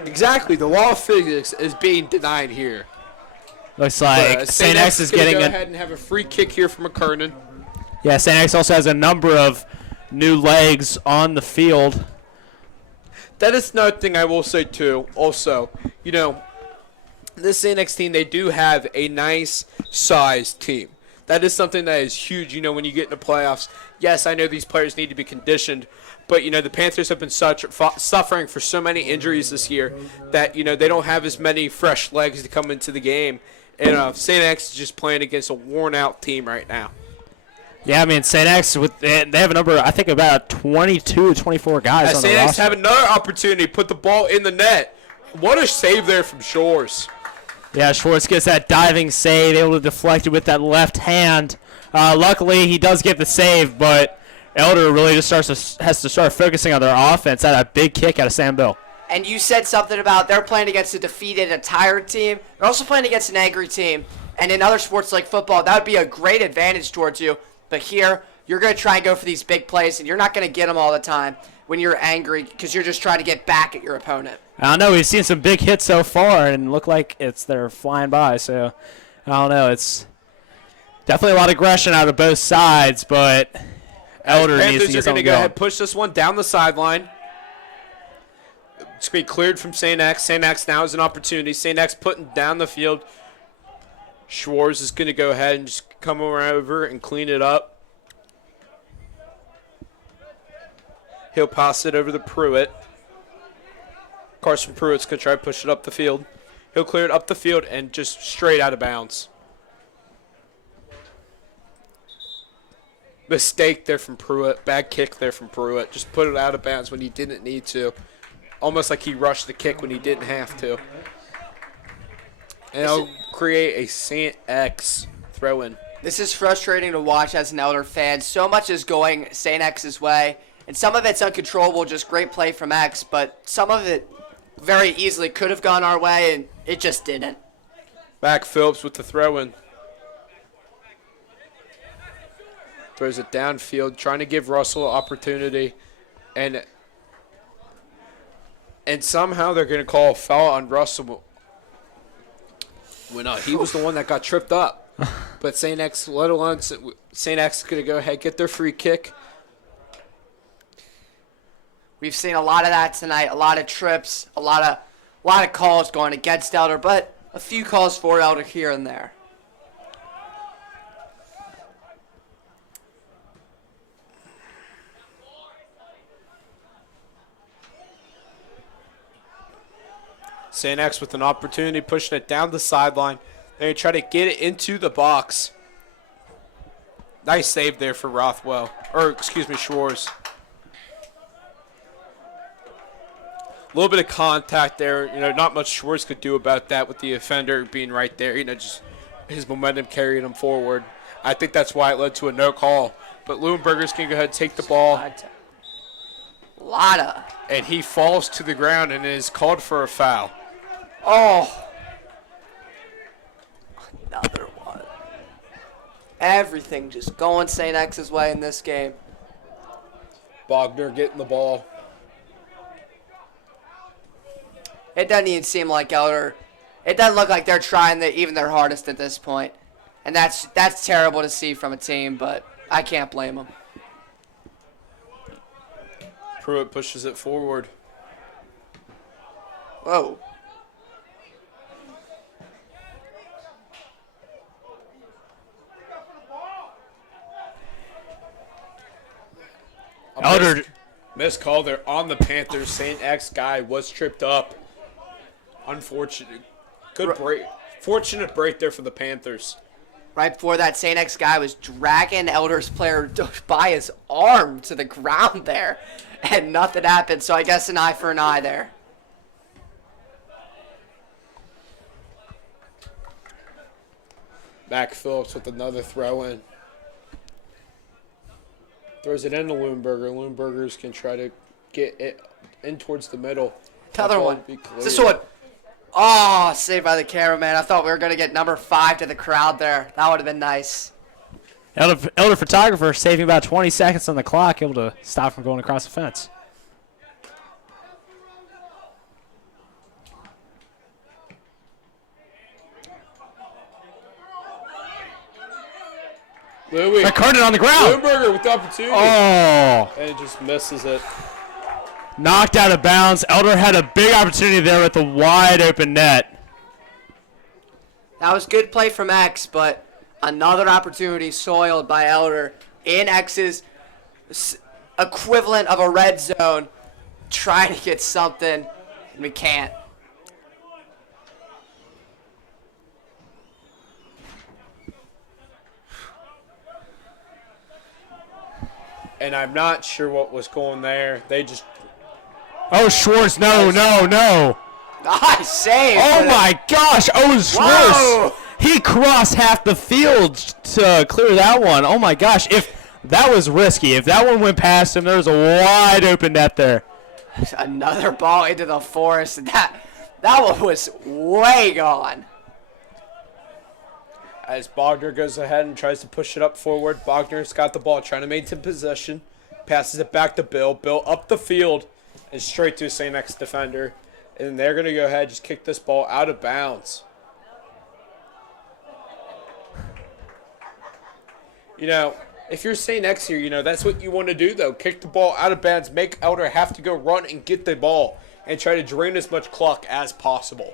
Exactly, the law of physics is being denied here. looks like St. X is gonna getting go a ahead and have a free kick here from McKernan. yeah. St. X also has a number of new legs on the field. That is another thing I will say too. Also, this St. X team, they do have a nice sized team. That is something that is huge, when you get into playoffs. Yes, I know these players need to be conditioned, but, the Panthers have been suffering for so many injuries this year that, they don't have as many fresh legs to come into the game. And St. X is just playing against a worn-out team right now. Yeah, I mean, St. X, they have a number, I think, about 22 to 24 guys on the St. X roster. have another opportunity to put the ball in the net. What a save there from Shores. Yeah, Schwartz gets that diving save, able to deflect it with that left hand. Luckily, he does get the save, but Elder really just has to start focusing on their offense. Had a big kick out of Sam Bill. And you said something about they're playing against a defeated, a tired team. They're also playing against an angry team. And in other sports like football, that would be a great advantage towards you. But here, you're going to try and go for these big plays, and you're not going to get them all the time when you're angry because you're just trying to get back at your opponent. I don't know. We've seen some big hits so far, and look like they're flying by. So I don't know. It's definitely a lot of aggression out of both sides, but Elder needs to get Panthers are going to something go ahead going. and push this one down the sideline. It's going to be cleared from St. X. St. X now has an opportunity. St. X putting down the field. Schwartz is going to go ahead and just come over and clean it up. He'll pass it over to Pruitt. Carson Pruitt's going to try to push it up the field. He'll clear it up the field and just straight out of bounds. Mistake there from Pruitt. Bad kick there from Pruitt. Just put it out of bounds when he didn't need to. Almost like he rushed the kick when he didn't have to. And it'll create a St. X throw-in. This is frustrating to watch as an Elder fan. So much is going St. X's way, and some of it's uncontrollable, just great play from X, but some of it very easily could have gone our way, and it just didn't. Back Phillips with the throw-in. Throws it downfield, trying to give Russell an opportunity. And somehow they're going to call a foul on Russell. When he was the one that got tripped up. But St. X, let alone St. X is going to go ahead and get their free kick. We've seen a lot of that tonight, a lot of trips, a lot of calls going against Elder, but a few calls for Elder here and there. St. X with an opportunity, pushing it down the sideline. They're going to try to get it into the box. Nice save there for Rothwell. Schwartz. A little bit of contact there. Not much Schwartz could do about that with the offender being right there. Just his momentum carried him forward. I think that's why it led to a no call. But Leuenberger's going to go ahead and take the ball. Lotta. And he falls to the ground and is called for a foul. Oh. Another one. Everything just going St. X's way in this game. Bogner getting the ball. It doesn't even seem like Elder. It doesn't look like they're trying even their hardest at this point. And that's terrible to see from a team, but I can't blame them. Pruitt pushes it forward. Whoa. Elder. Missed call there on the Panthers. St. X guy was tripped up. Unfortunate. Good break. Fortunate break there for the Panthers. Right before that, St. X guy was dragging Elder's player by his arm to the ground there, and nothing happened. So I guess an eye for an eye there. Back Phillips with another throw in. Throws it into Leuenberger. Leuenbergers can try to get it in towards the middle. Another That ball one. would be clear. Is this one? Oh, saved by the cameraman. I thought we were going to get number 5 to the crowd there. That would have been nice. Elder photographer saving about 20 seconds on the clock, able to stop from going across the fence. Louis. McKernan on the ground. Bloomberger with the opportunity. Oh. And he just misses it. Knocked out of bounds. Elder had a big opportunity there with the wide open net. That was good play from X, but another opportunity soiled by Elder in X's equivalent of a red zone, trying to get something, and we can't. And I'm not sure what was going there. They just... Oh, Schwartz, no. Nice save. Oh, my gosh. Owen Schwartz. Whoa. He crossed half the field to clear that one. Oh, my gosh. If that was risky. If that one went past him, there was a wide open net there. Another ball into the forest. That one was way gone. As Bogner goes ahead and tries to push it up forward, Bogner's got the ball, trying to maintain possession. Passes it back to Bill. Bill up the field and straight to a St. X defender. And they're going to go ahead and just kick this ball out of bounds. You know, if you're St. X here, you know, that's what you want to do, though. Kick the ball out of bounds, make Elder have to go run and get the ball, and try to drain as much clock as possible.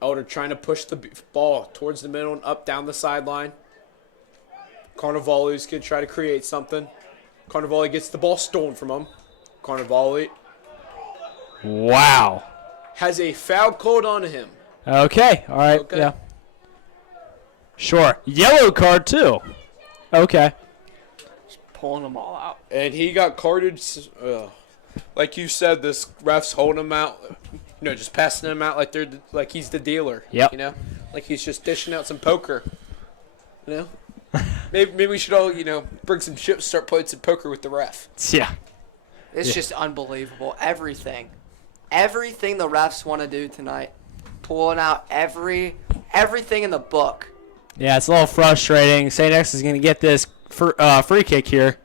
Elder trying to push the ball towards the middle and up down the sideline. Carnevale's going to try to create something. Carnevale gets the ball stolen from him. Carnevale Wow. has a foul called on him. Okay. All right. Okay. Yeah. Sure. Yellow card, too. Okay. Pulling them all out. And he got carded. Like you said, this ref's holding him out. You know, just passing him out like he's the dealer. Yep. You know, like he's just dishing out some poker. You know, maybe we should all, you know, bring some chips, start playing some poker with the ref. Yeah. It's just unbelievable. Everything the refs want to do tonight, pulling out everything in the book. Yeah, it's a little frustrating. St. X is going to get this free kick here.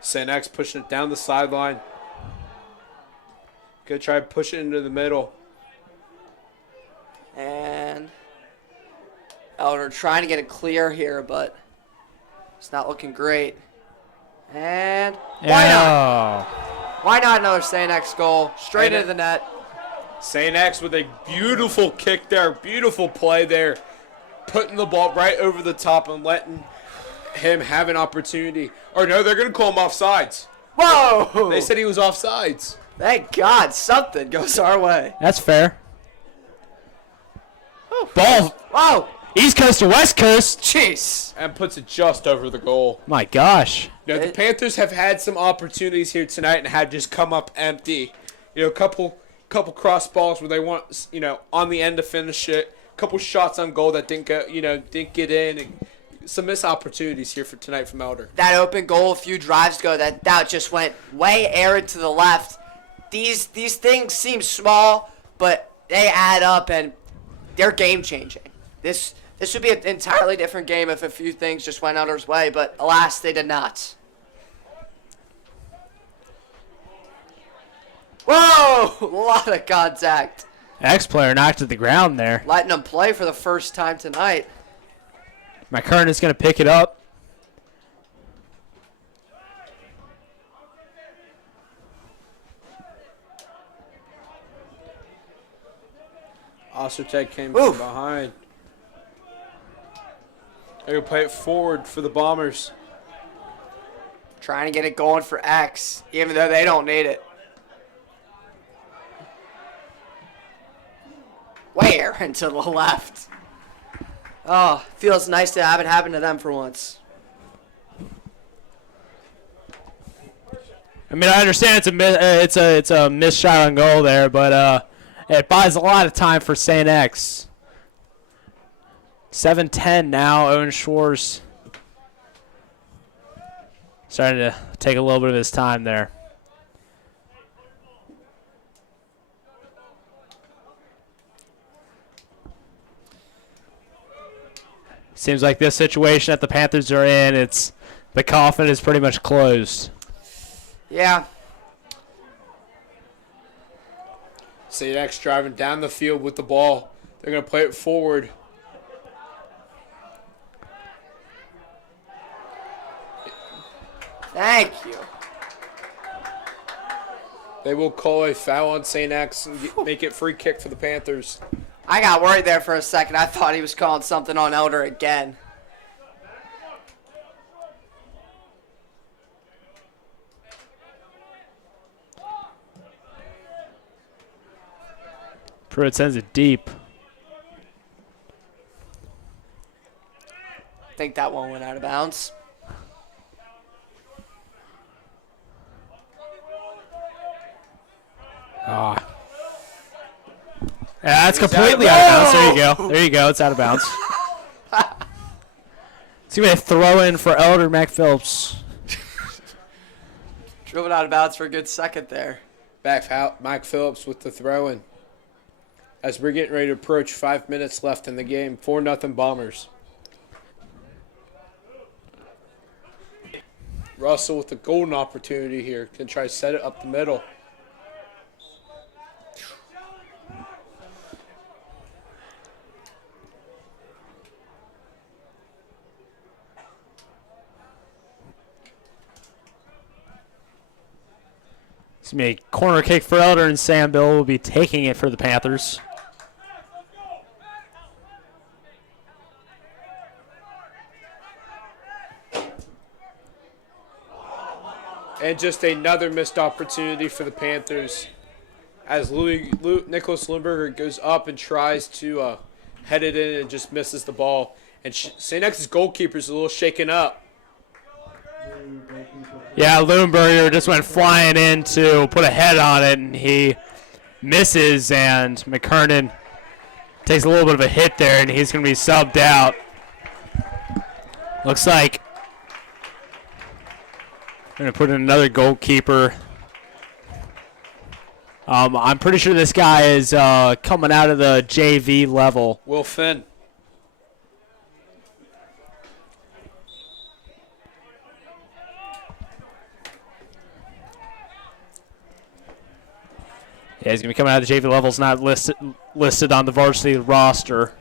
St. X pushing it down the sideline. Gonna try to push it into the middle. And Elder trying to get it clear here, but it's not looking great. And why not? Why not another St. X goal? Straight into the net. St. X with a beautiful kick there. Beautiful play there. Putting the ball right over the top and letting him have an opportunity. Or no, they're going to call him offsides. Whoa! They said he was offsides. Thank God something goes our way. That's fair. Ball. Whoa! East Coast to West Coast. Jeez. And puts it just over the goal. My gosh. You know, the Panthers have had some opportunities here tonight and have just come up empty. You know, a couple cross balls where they want, you know, on the end to finish it. A couple shots on goal that didn't get in. And some missed opportunities here for tonight from Elder. That open goal a few drives ago, that just went way arid to the left. These things seem small, but they add up and they're game changing. This would be an entirely different game if a few things just went Elder's way, but alas, they did not. Whoa! A lot of contact. X-player knocked to the ground there. Letting them play for the first time tonight. McKernan is going to pick it up. Ostertag came Oof. from behind. They're going to play it forward for the Bombers. Trying to get it going for X, even though they don't need it. Where? And to the left. Oh, feels nice to have it happen to them for once. I mean, I understand it's a missed shot on goal there, but it buys a lot of time for St. X. 7-10 now. Owen Schwartz starting to take a little bit of his time there. Seems like this situation that the Panthers are in, the coffin is pretty much closed. Yeah. St. X driving down the field with the ball. They're going to play it forward. Thank you. They will call a foul on St. X and make it free kick for the Panthers. I got worried there for a second. I thought he was calling something on Elder again. Pruitt sends it deep. I think that one went out of bounds. Yeah, that's completely out of bounds. There you go. There you go. It's out of bounds. It's going to be a throw in for Elder McPhillips. Drove it out of bounds for a good second there. Back out Mike Phillips with the throw-in. As we're getting ready to approach 5 minutes left in the game, 4-0 Bombers. Russell with the golden opportunity here. Can try to set it up the middle. It's going to be a corner kick for Elder, and Sam Bill will be taking it for the Panthers. And just another missed opportunity for the Panthers. As Nicholas Lindberger goes up and tries to head it in and just misses the ball. And St. X's goalkeeper is a little shaken up. Yeah, Lundberger just went flying in to put a head on it, and he misses, and McKernan takes a little bit of a hit there, and he's going to be subbed out. Looks like they're going to put in another goalkeeper. I'm pretty sure this guy is coming out of the JV level. Will Finn. Yeah, he's going to be coming out of the JV level. It's not listed on the varsity roster.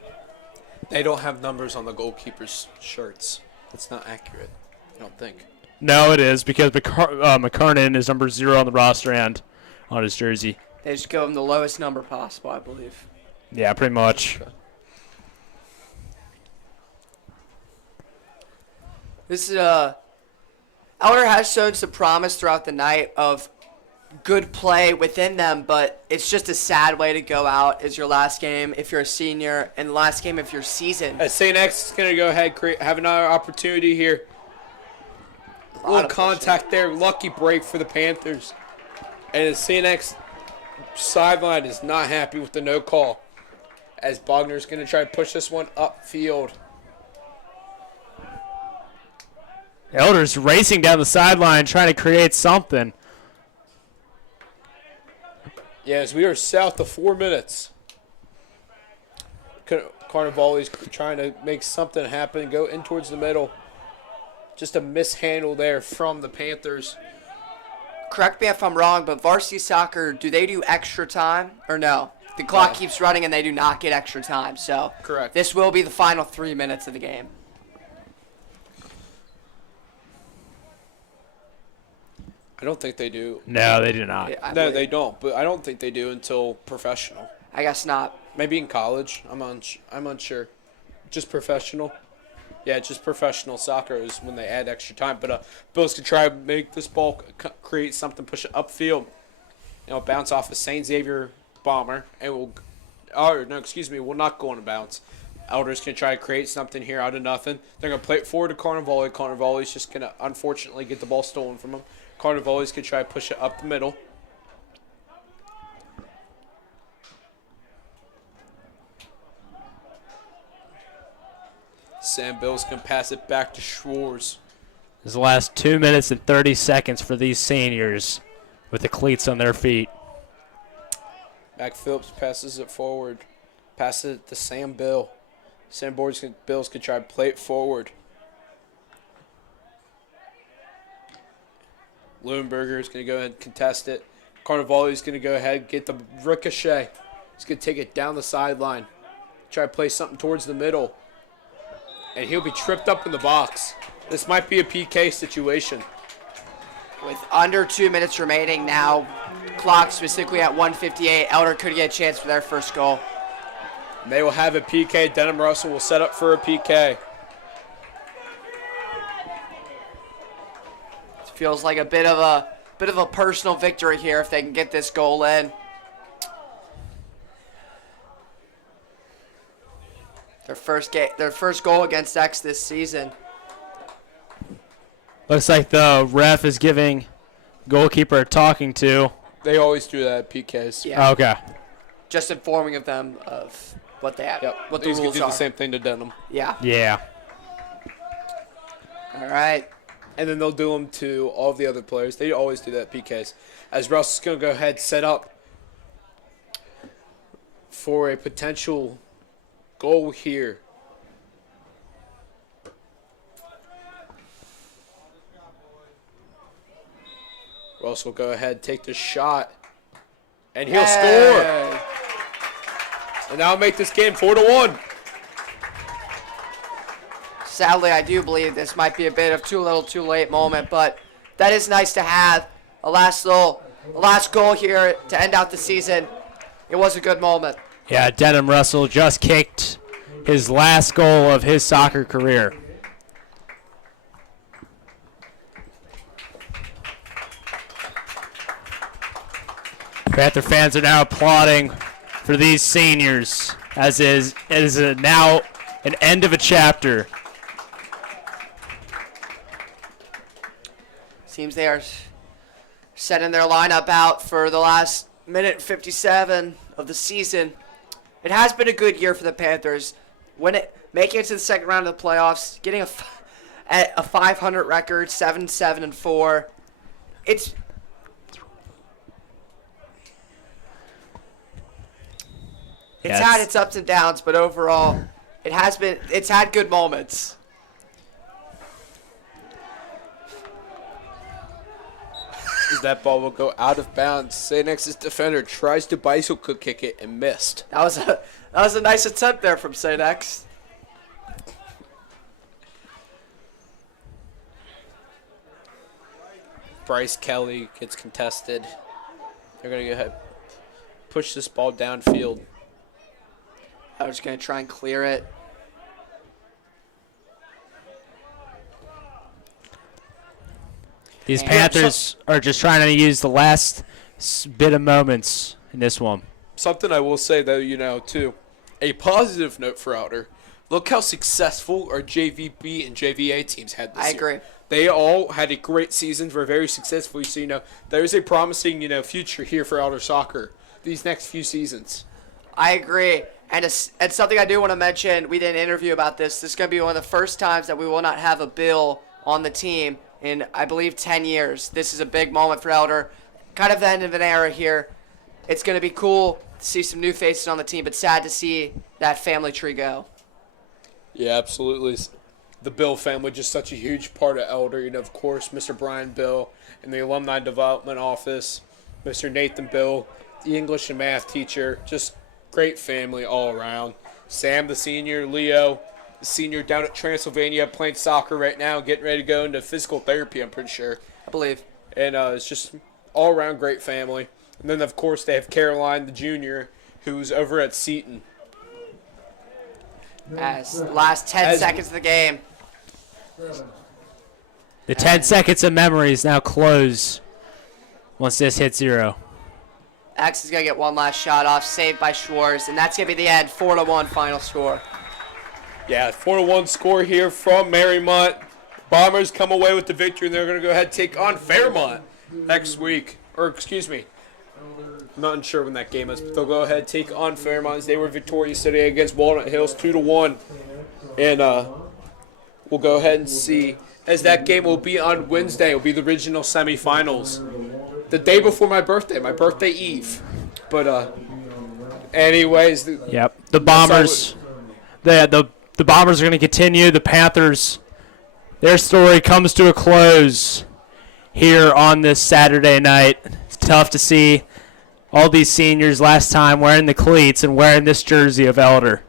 They don't have numbers on the goalkeeper's shirts. That's not accurate, I don't think. No, it is, because McKernan is number 0 on the roster and on his jersey. They just give him the lowest number possible, I believe. Yeah, pretty much. This is Elder has shown some promise throughout the night of good play within them, but it's just a sad way to go out as your last game if you're a senior and last game of your season. As St. X is going to go ahead have another opportunity here. A little contact there. Lucky break for the Panthers. And the St. X sideline is not happy with the no call. As Bogner's going to try to push this one upfield. Elder's racing down the sideline trying to create something. Yes, we are south of 4 minutes. Carnivale's trying to make something happen, go in towards the middle. Just a mishandle there from the Panthers. Correct me if I'm wrong, but varsity soccer, do they do extra time or no? The clock keeps running and they do not get extra time. So correct. This will be the final 3 minutes of the game. I don't think they do. No, they do not. Yeah, No, they don't. But I don't think they do until professional. I guess not. Maybe in college. I'm unsure. Just professional. Yeah, just professional soccer is when they add extra time. But Bills could try to make this ball create something, push it upfield. Bounce off a St. Xavier bomber, and will not go on a bounce. Elders can try to create something here out of nothing. They're going to play it forward to Carnivale. Carnivale's just going to, unfortunately, get the ball stolen from them. Carnivale's can try to push it up the middle. Sam Bill's going to pass it back to Schwartz. This is the last 2 minutes and 30 seconds for these seniors with the cleats on their feet. Mac Phillips passes it forward. Passes it to Sam Bill. Bills can try to play it forward. Leuenberger is going to go ahead and contest it. Carnevale is going to go ahead and get the ricochet. He's going to take it down the sideline. Try to play something towards the middle. And he'll be tripped up in the box. This might be a PK situation. With under 2 minutes remaining now, clock specifically at 1:58, Elder could get a chance for their first goal. And they will have a PK. Denham Russell will set up for a PK. It feels like a bit of a personal victory here if they can get this goal in. Their first goal against X this season. Looks like the ref is giving goalkeeper a talking to. They always do that at PKs. Yeah. Okay. Just informing of them of what they have, Yep. what the He's going rules to do are. the same thing to Denham. Yeah. Yeah. All right. And then they'll do them to all the other players. They always do that at PKs. As Russell's going to go ahead and set up for a potential goal here. Russell will go ahead, take the shot, and he'll score. And that'll make this game 4-1. Sadly, I do believe this might be a bit of too little, too late moment, but that is nice to have. A last goal here to end out the season. It was a good moment. Yeah, Denham Russell just kicked his last goal of his soccer career. Panther fans are now applauding for these seniors as it is now an end of a chapter. Seems they are setting their lineup out for the last minute 57 of the season. It has been a good year for the Panthers. Making it to the second round of the playoffs, getting a 500 record, 7-7-4. It's had its ups and downs, but overall, it's had good moments. That ball will go out of bounds. St. X's defender tries to bicycle kick it and missed. That was a nice attempt there from St. X. Bryce Kelly gets contested. They're going to go ahead push this ball downfield. I was going to try and clear it. These Panthers are just trying to use the last bit of moments in this one. Something I will say, though, too, a positive note for Outer. Look how successful our JVB and JVA teams had this year. I agree. They all had a great season, were very successful. So, there's a promising, future here for Outer soccer these next few seasons. I agree. And something I do want to mention, we did an interview about this. This is going to be one of the first times that we will not have a Bill on the team in, I believe, 10 years. This is a big moment for Elder. Kind of the end of an era here. It's going to be cool to see some new faces on the team, but sad to see that family tree go. Yeah, absolutely. The Bill family, just such a huge part of Elder. Of course, Mr. Brian Bill in the Alumni Development Office, Mr. Nathan Bill, the English and math teacher, just great family all around. Sam, the senior, Leo, the senior down at Transylvania, playing soccer right now, getting ready to go into physical therapy, I'm pretty sure. I believe. And it's just all around great family. And then, of course, they have Caroline, the junior, who's over at Seton. As last 10 seconds of the game. The 10 seconds of memories now close once this hits 0. X is going to get one last shot off, saved by Schwartz, and that's going to be the end. 4-1 final score. Yeah, 4-1 score here from Marymount. Bombers come away with the victory, and they're going to go ahead and take on Fairmont next week. Or, excuse me, I'm not sure when that game is, but they'll go ahead and take on Fairmont as they were victorious today against Walnut Hills 2-1. And we'll go ahead and see, as that game will be on Wednesday. It will be the regional semifinals, the day before my birthday eve. But anyways, Yep. The Bombers. The Bombers are going to continue. The Panthers, their story comes to a close here on this Saturday night. It's tough to see all these seniors last time wearing the cleats and wearing this jersey of Elder.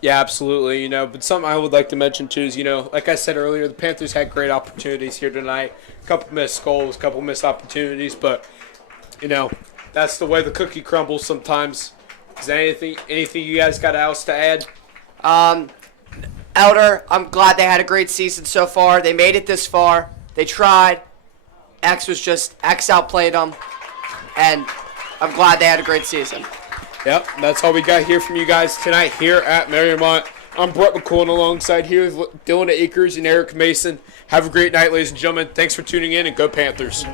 Yeah, absolutely. But something I would like to mention too is, like I said earlier, the Panthers had great opportunities here tonight. A couple missed goals, a couple missed opportunities, but that's the way the cookie crumbles sometimes. Is there anything you guys got else to add? Elder, I'm glad they had a great season so far. They made it this far. They tried. X outplayed them, and I'm glad they had a great season. Yep, that's all we got here from you guys tonight here at Mariemont. I'm Brett McCool, alongside here with Dylan Akers and Eric Mason. Have a great night, ladies and gentlemen. Thanks for tuning in, and go Panthers.